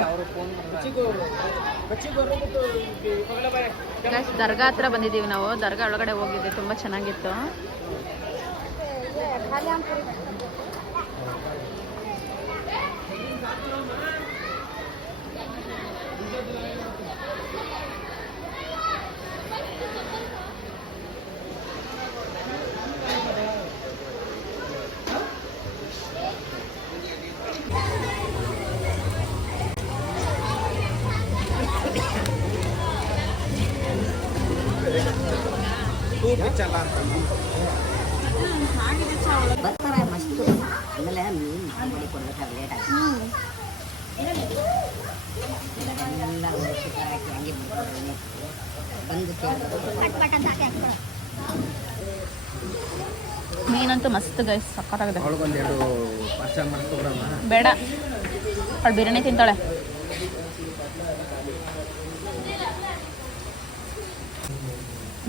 ಅವರು ಫೋನ್ ದರ್ಗಾ ಹತ್ರ ಬಂದಿದ್ದೀವಿ ನಾವು. ದರ್ಗಾ ಒಳಗಡೆ ಹೋಗಿದ್ದೆ, ತುಂಬ ಚೆನ್ನಾಗಿತ್ತು. ಬರ್ತಾರೆ ಮಸ್ತು. ಆಮೇಲೆ ಮೀನು ಮಾಡಿ ಕೊಡ್ಬೇಕಾದ್ರೆ ಲೇಟ್ ಆಗುತ್ತೆ. ಮೀನಂತೂ ಮಸ್ತ್ ಗೈಸ್, ಸಕ್ಕತ್ತಾಗಿದೆ. ಅವಳಿಗೊಂದೆರಡು ಪಾರ್ಸಲ್ ಮಾಡ್ಕೊಬಿಡಮ್ಮ. ಬೇಡ, ಅವಳು ಬಿರಿಯಾನಿ ತಿಂತಾಳೆ.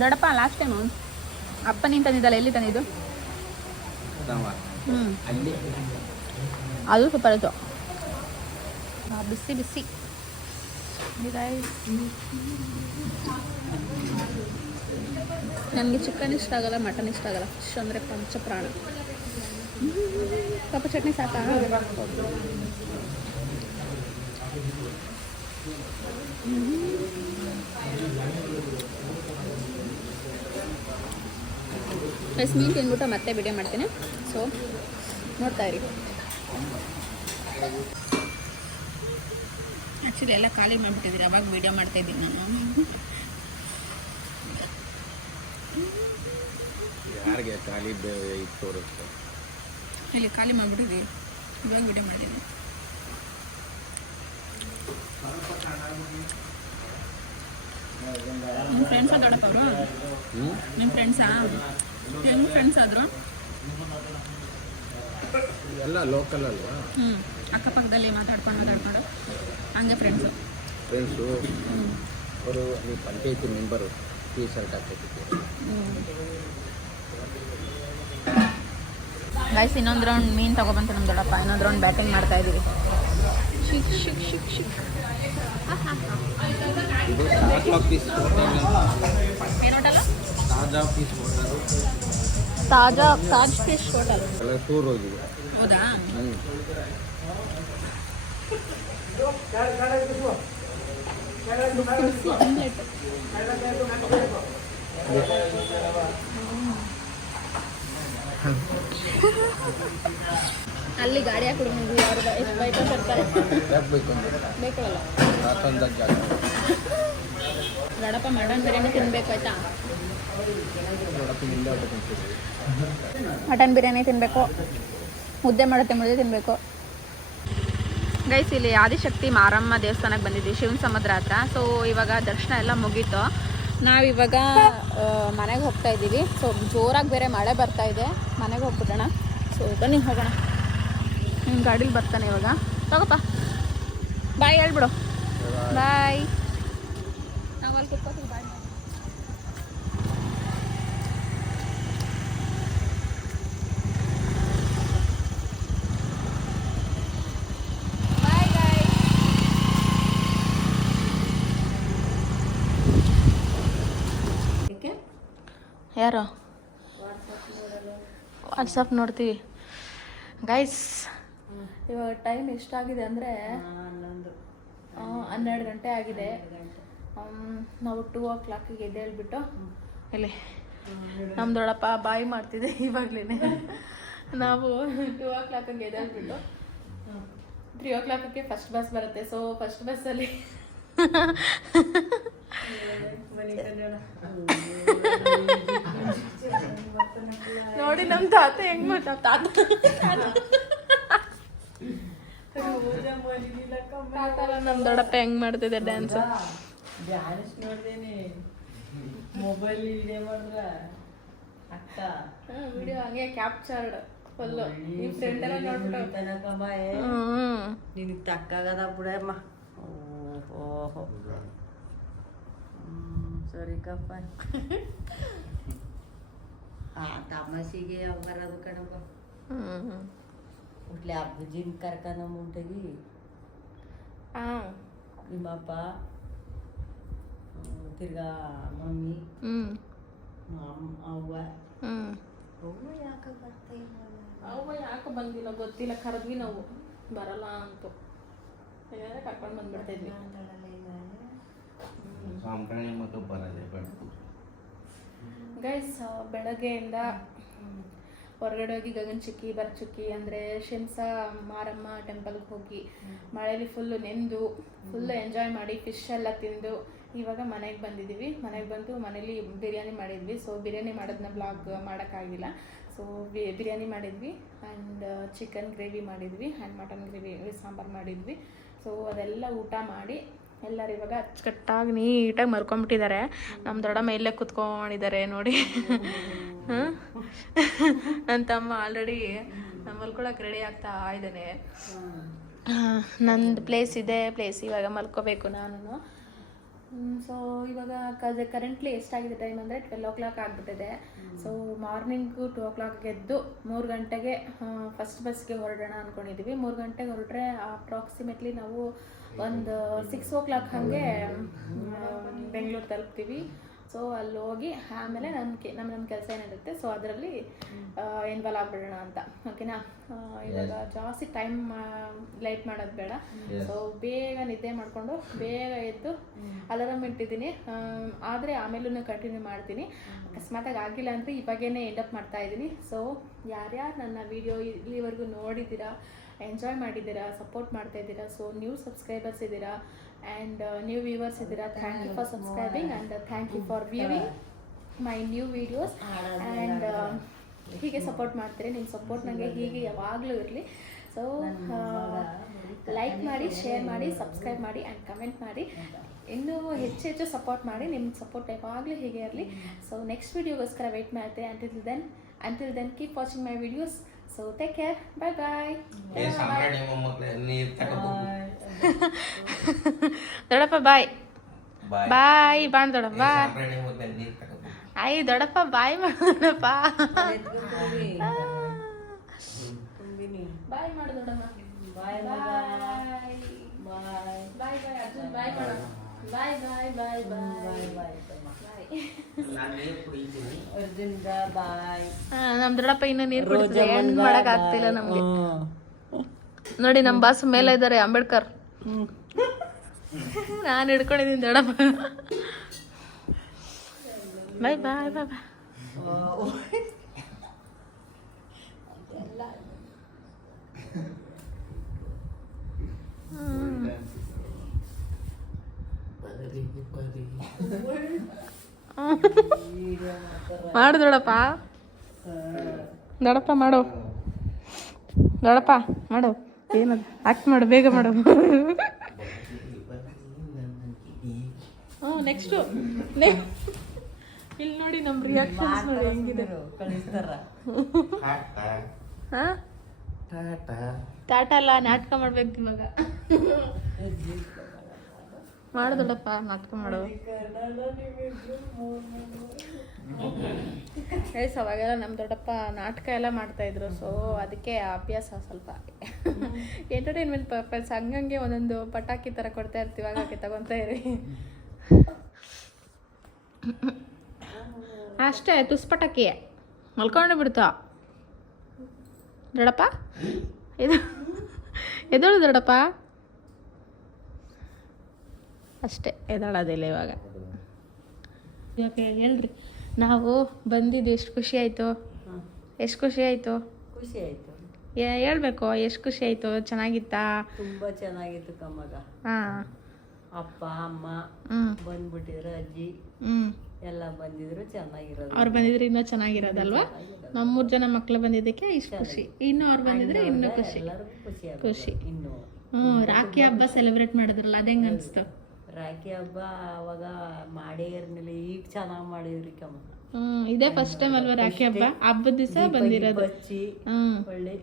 ದೊಡ್ಡಪ್ಪ ಲಾಸ್ಟ್ ಟೈಮು ಅಪ್ಪ ನೀನು ತಂದಿದ್ದಲ್ಲ, ಎಲ್ಲಿ ತಂದಿದ್ದು? ಅಲ್ಲಿ ಅದು ಸೂಪರ್ ಆಯಿತು, ಬಿಸಿ ಬಿಸಿ. ನನಗೆ ಚಿಕನ್ ಇಷ್ಟ ಆಗಲ್ಲ, ಮಟನ್ ಇಷ್ಟ ಆಗಲ್ಲ. ಫಿಶ್ ಅಂದರೆ ಪಂಚಪ್ರಾಣ. ಪಾಪ ಚಟ್ನಿ ಸಾಕಾ? ಮೀನು ತಿಂದ್ಬಿಟ್ಟು ಮತ್ತೆ ವಿಡಿಯೋ ಮಾಡ್ತೀನಿ, ಸೊ ನೋಡ್ತಾ ಇರಿ. ಆ್ಯಕ್ಚುಲಿ ಎಲ್ಲ ಖಾಲಿ ಮಾಡಿಬಿಟ್ಟಿದ್ದೀರಿ, ಅವಾಗ ವಿಡಿಯೋ ಮಾಡ್ತಾಯಿದ್ದೀನಿ ನಾನು. ಯಾರಿಗೆ ಖಾಲಿ ತೋರಿಸ್ತೆ ಇಲ್ಲಿ ಖಾಲಿ ಮಾಡಿಬಿಟ್ಟಿದ್ದೀವಿ, ಇವಾಗ ವಿಡಿಯೋ ಮಾಡಿದ್ದೀನಿ. ನಿಮ್ಮ ಫ್ರೆಂಡ್ಸಾ ದೊಡ್ಡಪ್ಪ ಅವರು? ನಿಮ್ಮ ಫ್ರೆಂಡ್ಸಾ? ಹೆಂಗೆ ಫ್ರೆಂಡ್ಸ್ ಆದರು? ಎಲ್ಲ ಲೋಕಲ್ ಅಲ್ವಾ? ಅಕ್ಕಪಕ್ಕದಲ್ಲಿ ಮಾತಾಡ್ಕೊಂಡು ಹಂಗೆ ಫ್ರೆಂಡ್ಸು. ಅವರು ನೀವು ಪಂಚಾಯತಿ ಮೆಂಬರು, ಟೀ ಶರ್ಟ್ ಹಾಕಿದ್ದೀರಿ. ಗೈಸ್, ಇನ್ನೊಂದು ರೌಂಡ್ ಮೀನು ತೊಗೊಬಂತು ನಮ್ಮ ದೊಡ್ಡಪ್ಪ. ಇನ್ನೊಂದು ರೌಂಡ್ ಬ್ಯಾಟಿಂಗ್ ಮಾಡ್ತಾ ಇದ್ದೀವಿ. ಶಿಕ್ ಶಿಕ್ ಶಿಕ್ ಶಿಕ್. ಇದು ತಾಜಾ ಪೀಸ್ ಹೋಟೆಲ್. ಏನು ಹೋಟೆಲ್? ತಾಜಾ piece hotel. Taj fish hotel. ಎಲ್ಲ ಟೂರ್ ಹೋಗಿದೆ. ಹೌದಾ? ಅಲ್ಲಿ ಗಾಡಿ ಹಾಕಿಡು, ನಿಮ್ಗೆ ಅವ್ರಿಗೆ ಎಷ್ಟು ಬೈಕ್ ತರ್ತಾರೆ? ಬೇಕಲ್ಲ ದೊಡ್ಡಪ್ಪ, ಮಟನ್ ಬಿರಿಯಾನಿ ತಿನ್ಬೇಕು ಆಯ್ತಾ? ಮಟನ್ ಬಿರಿಯಾನಿ ತಿನ್ನಬೇಕು, ಮುದ್ದೆ ಮಾಡುತ್ತೆ, ಮುದ್ದೆ ತಿನ್ನಬೇಕು. ಗೈಸ್, ಇಲ್ಲಿ ಆದಿಶಕ್ತಿ ಮಾರಮ್ಮ ದೇವಸ್ಥಾನಕ್ಕೆ ಬಂದಿದ್ವಿ, ಶಿವನ ಸಮುದ್ರ ಹತ್ರ. ಸೊ ಇವಾಗ ದರ್ಶನ ಎಲ್ಲ ಮುಗೀತು. ನಾವಿವಾಗ ಮನೆಗೆ ಹೋಗ್ತಾ ಇದ್ದೀವಿ. ಸೊ ಜೋರಾಗಿ ಬೇರೆ ಮಳೆ ಬರ್ತಾ ಇದೆ, ಮನೆಗೆ ಹೋಗ್ಬಿಡೋಣ. ಸೊ ಬನ್ನಿ ಹೋಗೋಣ. ನಿಮ್ಮ ಗಾಡೀಲಿ ಬರ್ತಾನೆ ಇವಾಗ. ತಗೋಪ್ಪ, ಬಾಯ್ ಹೇಳ್ಬಿಡು. ಬಾಯ್. ನಾವು ಅಲ್ಲಿ ಕುತ್ಕೋತೀವಿ, ಬಾಯ್. ಯಾರು ವಾಟ್ಸಪ್ ನೋಡ್ತೀವಿ ಗೈಸ್. ಇವಾಗ ಟೈಮ್ ಎಷ್ಟಾಗಿದೆ ಅಂದರೆ 12 ಗಂಟೆ ಆಗಿದೆ. ನಾವು 2 o'clock ಎದ್ದೇಳ್ಬಿಟ್ಟು ಇಲ್ಲಿ ನಮ್ಮ ದೊಡ್ಡಪ್ಪ ಬಾಯಿ ಮಾಡ್ತಿದ್ದೆ ಇವಾಗಲೇ. ನಾವು 2 o'clock ಎದ್ದೇಳ್ಬಿಟ್ಟು 3 o'clock ಫಸ್ಟ್ ಬಸ್ ಬರುತ್ತೆ. ಸೊ ಫಸ್ಟ್ ಬಸ್ಸಲ್ಲಿ ನೋಡಿ ನಮ್ಮ ತಾತ ಹೆಂಗ್ ತಾತ ನಮ್ಮ ದೊಡ್ಡಪ್ಪ ಹೆಂಗ್ ಮಾಡ್ತಿದ್ದೆ ಡ್ಯಾನ್ಸ್. ಮೊಬೈಲ್ ಇದೆ ಮಾಡಿದ್ರ ಅಕ್ಕ ವಿಡಿಯೋ ಹಂಗೆ ಕ್ಯಾಪ್ಚರ್ಡ್ ಫುಲ್ಲು. ಈ ಫ್ರೆಂಡ್ ಎಲ್ಲ ನೋಡ್ಬಿಟ್ಟು ನಿನಗೆ ತಕ್ಕಾಗದ ಬಿಡಮ್ಮ. ಓಹೋ ಸರಿ ಕಪ್ಪ. ತಮಾಷೆಗೆ ಬರೋದು ಕಣಪ್ಪ. ಉಟ್ಲೆ ಅಬ್ಬಜಿನ ಕರ್ಕನ ಮುಂಟಗಿ ನಿಮ್ಮಪ್ಪ ತಿರ್ಗಾ ಮಮ್ಮಿ ಅವ್ವ ಯಾಕೆ ಬರ್ತೀವಿ? ಅವ್ವ ಯಾಕೆ ಬಂದಿಲ್ಲ ಗೊತ್ತಿಲ್ಲ, ಕರೆದ್ವಿ ನಾವು ಬರಲ್ಲ ಅಂತು. ಕರ್ಕೊಂಡು ಬಂದ್ಬಿಡ್ತಾ ಇದ್ವಿ. ಗೈಸ್, ಬೆಳಗ್ಗೆಯಿಂದ ಹೊರಗಡೆ ಹೋಗಿ ಗಗನಚುಕ್ಕಿ ಬರಚುಕ್ಕಿ ಅಂದರೆ ಶಿಂಸ ಮಾರಮ್ಮ ಟೆಂಪಲ್ಗೆ ಹೋಗಿ ಮಳೇಲಿ ಫುಲ್ಲು ನೆಂದು ಫುಲ್ಲು ಎಂಜಾಯ್ ಮಾಡಿ ಫಿಶ್ ಎಲ್ಲ ತಿಂದು ಇವಾಗ ಮನೆಗೆ ಬಂದಿದ್ದೀವಿ. ಮನೆಗೆ ಬಂದು ಮನೇಲಿ ಬಿರಿಯಾನಿ ಮಾಡಿದ್ವಿ. ಸೊ ಬಿರಿಯಾನಿ ಮಾಡೋದನ್ನ ಬ್ಲಾಗ್ ಮಾಡೋಕ್ಕಾಗಿಲ್ಲ. ಸೊ ಬಿರಿಯಾನಿ ಮಾಡಿದ್ವಿ ಆ್ಯಂಡ್ ಚಿಕನ್ ಗ್ರೇವಿ ಮಾಡಿದ್ವಿ ಆ್ಯಂಡ್ ಮಟನ್ ಗ್ರೇವಿ ಸಾಂಬಾರು ಮಾಡಿದ್ವಿ. ಸೊ ಅದೆಲ್ಲ ಊಟ ಮಾಡಿ ಎಲ್ಲರೂ ಇವಾಗ ಅಚ್ಚುಕಟ್ಟಾಗಿ ನೀಟಾಗಿ ಮಲ್ಕೊಂಬಿಟ್ಟಿದ್ದಾರೆ. ನಮ್ಮ ದೊಡ್ಡಮ್ಮ ಇಲ್ಲೇ ಕುತ್ಕೊಂಡಿದ್ದಾರೆ ನೋಡಿ. ನನ್ನ ತಮ್ಮ ಆಲ್ರೆಡಿ ಮಲ್ಕೊಳಕ್ಕೆ ರೆಡಿ ಆಗ್ತಾ ಇದ್ದಾನೆ. ನಂದು ಪ್ಲೇಸ್ ಇವಾಗ ಮಲ್ಕೋಬೇಕು ನಾನು. ಸೊ ಇವಾಗ ಕರೆಂಟ್ಲಿ ಎಷ್ಟಾಗಿದೆ ಟೈಮ್ ಅಂದರೆ 12 ಆಗಿಬಿಟ್ಟಿದೆ. ಸೊ ಮಾರ್ನಿಂಗು 2 ಎದ್ದು 3 ಗಂಟೆಗೆ ಫಸ್ಟ್ ಬಸ್ಗೆ ಹೊರಡೋಣ ಅಂದ್ಕೊಂಡಿದ್ದೀವಿ. 3 ಗಂಟೆಗೆ ಹೊರಟ್ರೆ ಅಪ್ರಾಕ್ಸಿಮೇಟ್ಲಿ ನಾವು ಒಂದು 6 ಹಾಗೆ ಬೆಂಗಳೂರು ತಲುಪ್ತೀವಿ. ಸೊ ಅಲ್ಲಿ ಹೋಗಿ ಆಮೇಲೆ ನಮ್ಮ ಕೆಲಸ ಏನಿರುತ್ತೆ ಸೊ ಅದರಲ್ಲಿ ಇನ್ವಾಲ್ವ್ ಆಗಿಬಿಡೋಣ ಅಂತ. ಓಕೆನಾ? ಇವಾಗ ಜಾಸ್ತಿ ಟೈಮ್ ಲೈಟ್ ಮಾಡೋದು ಬೇಡ. ಸೊ ಬೇಗ ನಿದ್ದೆ ಮಾಡಿಕೊಂಡು ಬೇಗ ಎದ್ದು ಅಲಾರಾಮ್ ಇಟ್ಟಿದ್ದೀನಿ. ಆದರೆ ಆಮೇಲೂ ಕಂಟಿನ್ಯೂ ಮಾಡ್ತೀನಿ. ಅಕಸ್ಮಾತಾಗಿ ಆಗಿಲ್ಲ ಅಂದರೆ ಇವಾಗೇನೆ ಎಂಡಪ್ ಮಾಡ್ತಾ ಇದ್ದೀನಿ. ಸೊ ಯಾರ್ಯಾರು ನನ್ನ ವಿಡಿಯೋ ಇಲ್ಲಿವರೆಗೂ ನೋಡಿದ್ದೀರಾ, ಎಂಜಾಯ್ ಮಾಡಿದ್ದೀರಾ, ಸಪೋರ್ಟ್ ಮಾಡ್ತಾ ಇದ್ದೀರಾ, ಸೊ ನ್ಯೂ ಸಬ್ಸ್ಕ್ರೈಬರ್ಸ್ ಇದ್ದೀರಾ ಆ್ಯಂಡ್ ನ್ಯೂ ವ್ಯೂವರ್ಸ್ ಇದ್ದೀರಾ, thank you for subscribing and thank you for viewing my new videos. And ಹೀಗೆ ಸಪೋರ್ಟ್ ಮಾಡ್ತೀರಿ. ನಿಮ್ಮ ಸಪೋರ್ಟ್ ನನಗೆ ಹೀಗೆ ಯಾವಾಗಲೂ ಇರಲಿ. ಸೊ ಲೈಕ್ ಮಾಡಿ, ಶೇರ್ ಮಾಡಿ, ಸಬ್ಸ್ಕ್ರೈಬ್ ಮಾಡಿ ಆ್ಯಂಡ್ ಕಮೆಂಟ್ ಮಾಡಿ. ಇನ್ನೂ ಹೆಚ್ಚು ಸಪೋರ್ಟ್ ಮಾಡಿ. ನಿಮ್ಮ ಸಪೋರ್ಟ್ ಯಾವಾಗಲೂ ಹೀಗೆ ಇರಲಿ. ಸೊ ನೆಕ್ಸ್ಟ್ ವೀಡಿಯೋಗೋಸ್ಕರ ವೆಯ್ಟ್ ಮಾಡ್ತೆ. Until then keep watching my videos. So take care. Bye bye. ದೊಡ್ಡಪ್ಪ ಬಾಯ್ ಬಾಯ್ ಬಾಣ್ ದೊಡ್ಡಪ್ಪ ಆಯ್ ದೊಡ್ಡಪ್ಪ ಬಾಯ್ ಮಾಡೋಣಪ್ಪ. ಬಾಯ್ ಮಾಡು ದೊಡ್ಡಮ್ಮ. ಬಾಯ್ ಬಾಯ್ ಬಾಯ್ ಬಾಯ್ ಬಾಯ್ ಅರ್ಜುನ್ ಬಾಯ್ ಮಾಡು. ಬಾಯ್ ಬಾಯ್ ಬಾಯ್ ಬಾಯ್ ಬಾಯ್ ಬಾಯ್. ನಮ್ ದೊಡ್ಡಪ್ಪ ಇನ್ನು ನೀರು ಕುಡಿತಿದೆ. ಏನ್ ಮಾಡಕ್ ಆಗ್ತಿಲ್ಲ ನಮ್ಗೆ. ನೋಡಿ ನಮ್ಮ ಬಾಸ್ ಮೇಲೆ ಇದ್ದಾರೆ, ಅಂಬೇಡ್ಕರ್. ನಾನು ಹಿಡ್ಕೊಂಡಿದ್ದೀನಿ ದೊಡ್ಡಪ್ಪ. ಬಾಯ್ ಬಾಯ್ ಬಾಯ್ ಬಾಯ್. ಮಾಡು ದೊಡ್ಡಪ್ಪ. ದೊಡ್ಡಪ್ಪ ಮಾಡು. ದೊಡ್ಡಪ್ಪ ಮಾಡು. ಏನದು ಆಕ್ಟ್ ಮಾಡು, ಬೇಗ ಮಾಡು. ನೆಕ್ಸ್ಟು ಇಲ್ಲಿ ನೋಡಿ ನಮ್ಮ ರಿಯಾಕ್ಷನ್ಸ್ ನೋಡಿ ಹೆಂಗಿದೆ. ಟಾಟಾ ಅಲ್ಲ, ನಾಟಕ ಮಾಡ್ಬೇಕು ಇವಾಗ. ಮಾಡು ದೊಡ್ಡಪ್ಪ, ನಾಟಕ ಮಾಡು. ಅವಾಗೆಲ್ಲ ನಮ್ಮ ದೊಡ್ಡಪ್ಪ ನಾಟಕ ಎಲ್ಲ ಮಾಡ್ತಾಯಿದ್ರು. ಸೊ ಅದಕ್ಕೆ ಅಭ್ಯಾಸ ಸ್ವಲ್ಪ. ಎಂಟರ್ಟೈನ್ಮೆಂಟ್ ಪರ್ಪಸ್ ಹಂಗಂಗೆ ಒಂದೊಂದು ಪಟಾಕಿ ಥರ ಕೊಡ್ತಾ ಇರ್ತೀವಿ, ಹಾಗಾಗಿ ತಗೊತಾ ಇರಿ ಅಷ್ಟೇ. ತುಸ್ ಪಟಾಕಿ ಮಲ್ಕೊಂಡು ಬಿಡ್ತಾ ದೊಡ್ಡಪ್ಪ. ಎದೋಳು ದೊಡ್ಡಪ್ಪ. ಅಷ್ಟೇ, ಎದಾಳೋದಿಲ್ಲ ಇವಾಗ. ಯಾಕೆ ಹೇಳ್ರಿ, ನಾವು ಬಂದಿದ್ದು ಎಷ್ಟು ಖುಷಿ ಆಯಿತು. ಎಷ್ಟು ಖುಷಿ ಆಯಿತು. ಖುಷಿ ಆಯಿತು. ಹೇಳ್ಬೇಕು, ಎಷ್ಟು ಖುಷಿ ಆಯಿತು. ಚೆನ್ನಾಗಿತ್ತಾ? ತುಂಬ ಚೆನ್ನಾಗಿತ್ತು ಕಮ್ಮಗ. ಹಾಂ, ಅಪ್ಪ ಅಮ್ಮ ಬಂದ್ಬಿಟ್ಟಿದ್ರು, ಅಜ್ಜಿ ಎಲ್ಲ ಬಂದಿದ್ರು, ಚೆನ್ನಾಗಿರೋದು. ಅವ್ರು ಬಂದಿದ್ರೆ ಇನ್ನೂ ಚೆನ್ನಾಗಿರೋದಲ್ವಾ? ನಮ್ಮ 3 ಜನ ಮಕ್ಕಳು ಬಂದಿದ್ದಕ್ಕೆ ಇಷ್ಟು ಖುಷಿ. ಇನ್ನೂ ಅವ್ರು ಬಂದಿದ್ರೆ ಇನ್ನೂ ಖುಷಿ. ಖುಷಿ. ಇನ್ನು ರಾಖಿ ಹಬ್ಬ ಸೆಲೆಬ್ರೇಟ್ ಮಾಡಿದ್ರಲ್ಲ, ಅದು ಹೆಂಗೆ ಅನಿಸ್ತು? ರಾಖಿ ಹಬ್ಬ ಅವಾಗ ಮಾಡೇ ಇರ್ಲಿಲ್ಲ, ಈಗ ಚೆನ್ನಾಗಿ ಮಾಡಿದ್ರಿ ಕಮ್ಮ. ಇದೇ ಫಸ್ಟ್ ಟೈಮ್ ಅಲ್ವಾ ರಾಖಿ ಹಬ್ಬ? ಹಬ್ಬದ ದಿವಸ ಬಂದಿರೋದು. ಒಳ್ಳೆ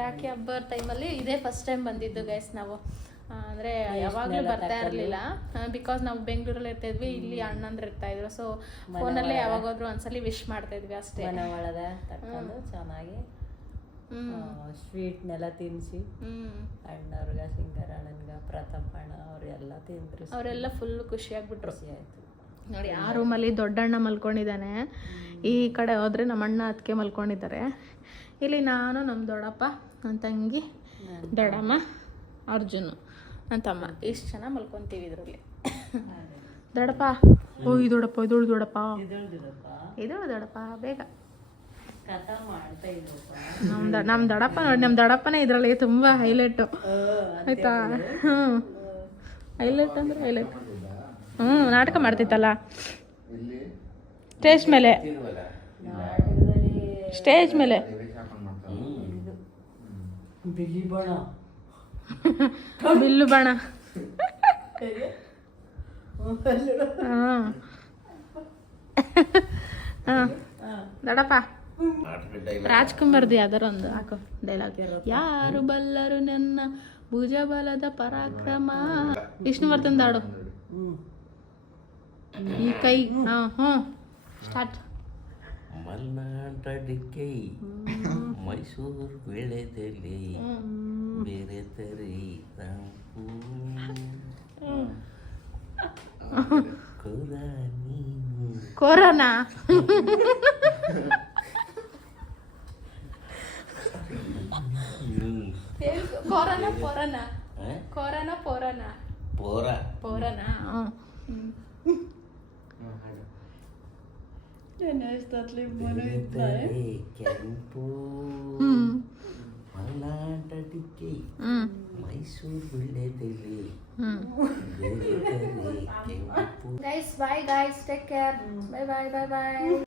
ರಾಖಿ ಹಬ್ಬ ಟೈಮಲ್ಲಿ ಇದೇ ಫಸ್ಟ್ ಟೈಮ್ ಬಂದಿದ್ದು ಗೈಸ್ ನಾವು. ಅಂದರೆ ಯಾವಾಗಲೂ ಬರ್ತಾ ಇರಲಿಲ್ಲ, ಬಿಕಾಸ್ ನಾವು ಬೆಂಗಳೂರಲ್ಲಿ ಇರ್ತಾಯಿದ್ವಿ, ಇಲ್ಲಿ ಅಣ್ಣಂದ್ರೆ ಇರ್ತಾಯಿದ್ರು. ಸೊ ಫೋನಲ್ಲೇ ಯಾವಾಗಾದ್ರೂ ಒಂದ್ಸಲಿ ವಿಶ್ ಮಾಡ್ತಾಯಿದ್ವಿ ಅಷ್ಟೇ. ಮನೆ ಒಳಗೆ ತಕೊಂಡು ಚೆನ್ನಾಗಿ ಸ್ವೀಟ್ನೆಲ್ಲ ತಿನ್ನಿಸಿ ಅಣ್ಣವ್ರಿಗೆ, ಸಿಂಗರಣ್ಣನ್ಗೆ, ಪ್ರತಾಪಣ್ಣ ಅವರೆಲ್ಲ ತಿಂದ್ರು. ಅವರೆಲ್ಲ ಫುಲ್ ಖುಷಿಯಾಗ್ಬಿಟ್ರು. ಖುಷಿ ಆಯಿತು ನೋಡಿ. ಆ ರೂಮಲ್ಲಿ ದೊಡ್ಡಣ್ಣ ಮಲ್ಕೊಂಡಿದ್ದಾನೆ, ಈ ಕಡೆ ಹೋದರೆ ನಮ್ಮ ಅಣ್ಣ ಅದಕ್ಕೆ ಮಲ್ಕೊಂಡಿದ್ದಾರೆ. ಇಲ್ಲಿ ನಾನು, ನಮ್ಮ ದೊಡ್ಡಪ್ಪ, ನನ್ನ ತಂಗಿ, ದೊಡ್ಡಮ್ಮ, ಅರ್ಜುನ್, ನನ್ನ ತಮ್ಮ, ಇಷ್ಟು ಜನ ಮಲ್ಕೊತೀವಿ ಇದರಲ್ಲಿ. ದೊಡ್ಡಪ್ಪ, ಓ ಈ ದೊಡ್ಡಪ್ಪ, ಇದೋಳು ದೊಡ್ಡಪ್ಪ, ಇದೋಳು ದೊಡ್ಡಪ್ಪ, ಬೇಗ ನಮ್ಮ ದೊಡ್ಡಪ್ಪ ನೋಡಿ. ನಮ್ಮ ದೊಡ್ಡಪ್ಪನೇ ಇದರಲ್ಲಿ ತುಂಬ ಹೈಲೈಟು ಆಯಿತಾ? ಹೈಲೈಟ್ ಅಂದರೆ ಹೈಲೈಟ್. ನಾಟಕ ಮಾಡ್ತಿತ್ತಲ್ಲ ಸ್ಟೇಜ್ ಮೇಲೆ. ಸ್ಟೇಜ್ ಮೇಲೆ ಬಿಲ್ಲು ಬಾಣ. ಹಾಂ ಹಾಂ ದೊಡ್ಡಪ್ಪ ರಾಜ್ಕುಮಾರ್ದು ಯಾವ್ದಾರ ಒಂದು ಹಾಕೋ ಡೈಲಾಗ್. ಯಾರು ಬಲ್ಲರು ನನ್ನ ಭುಜಬಲದ ಪರಾಕ್ರಮ. ವಿಷ್ಣುವರ್ಧನ್ ದಾಡು ಈ ಕೈ. ಹಾಂ ಹ್ಞೂ ಸ್ಟಾರ್ಟ್. ಮಲ್ನಾಡಡಿಕೆ ಮೈಸೂರು ಬೆಳೆದಲ್ಲಿ ಬೇರೆ ತರಿ ತಂಪು ಕೋರ ನೀನು ಕೊರೋನಾ. ಕೊರೋನಾ ಪೊರೋನಾ ಕೊರೋನಾ ಪೊರೋನಾ ಪೋರ ಪೊರೋನಾ. ಬೆಳೆದರೆ ಕೆಂಪು ಮಲ್ನಾಡಡಿಕೆ ಮೈಸೂರು ಬೆಳೆದಲ್ಲಿ ಬೇರೆ ತರಿ ಕೆಂಪು. Guys, bye guys, take care. Bye bye.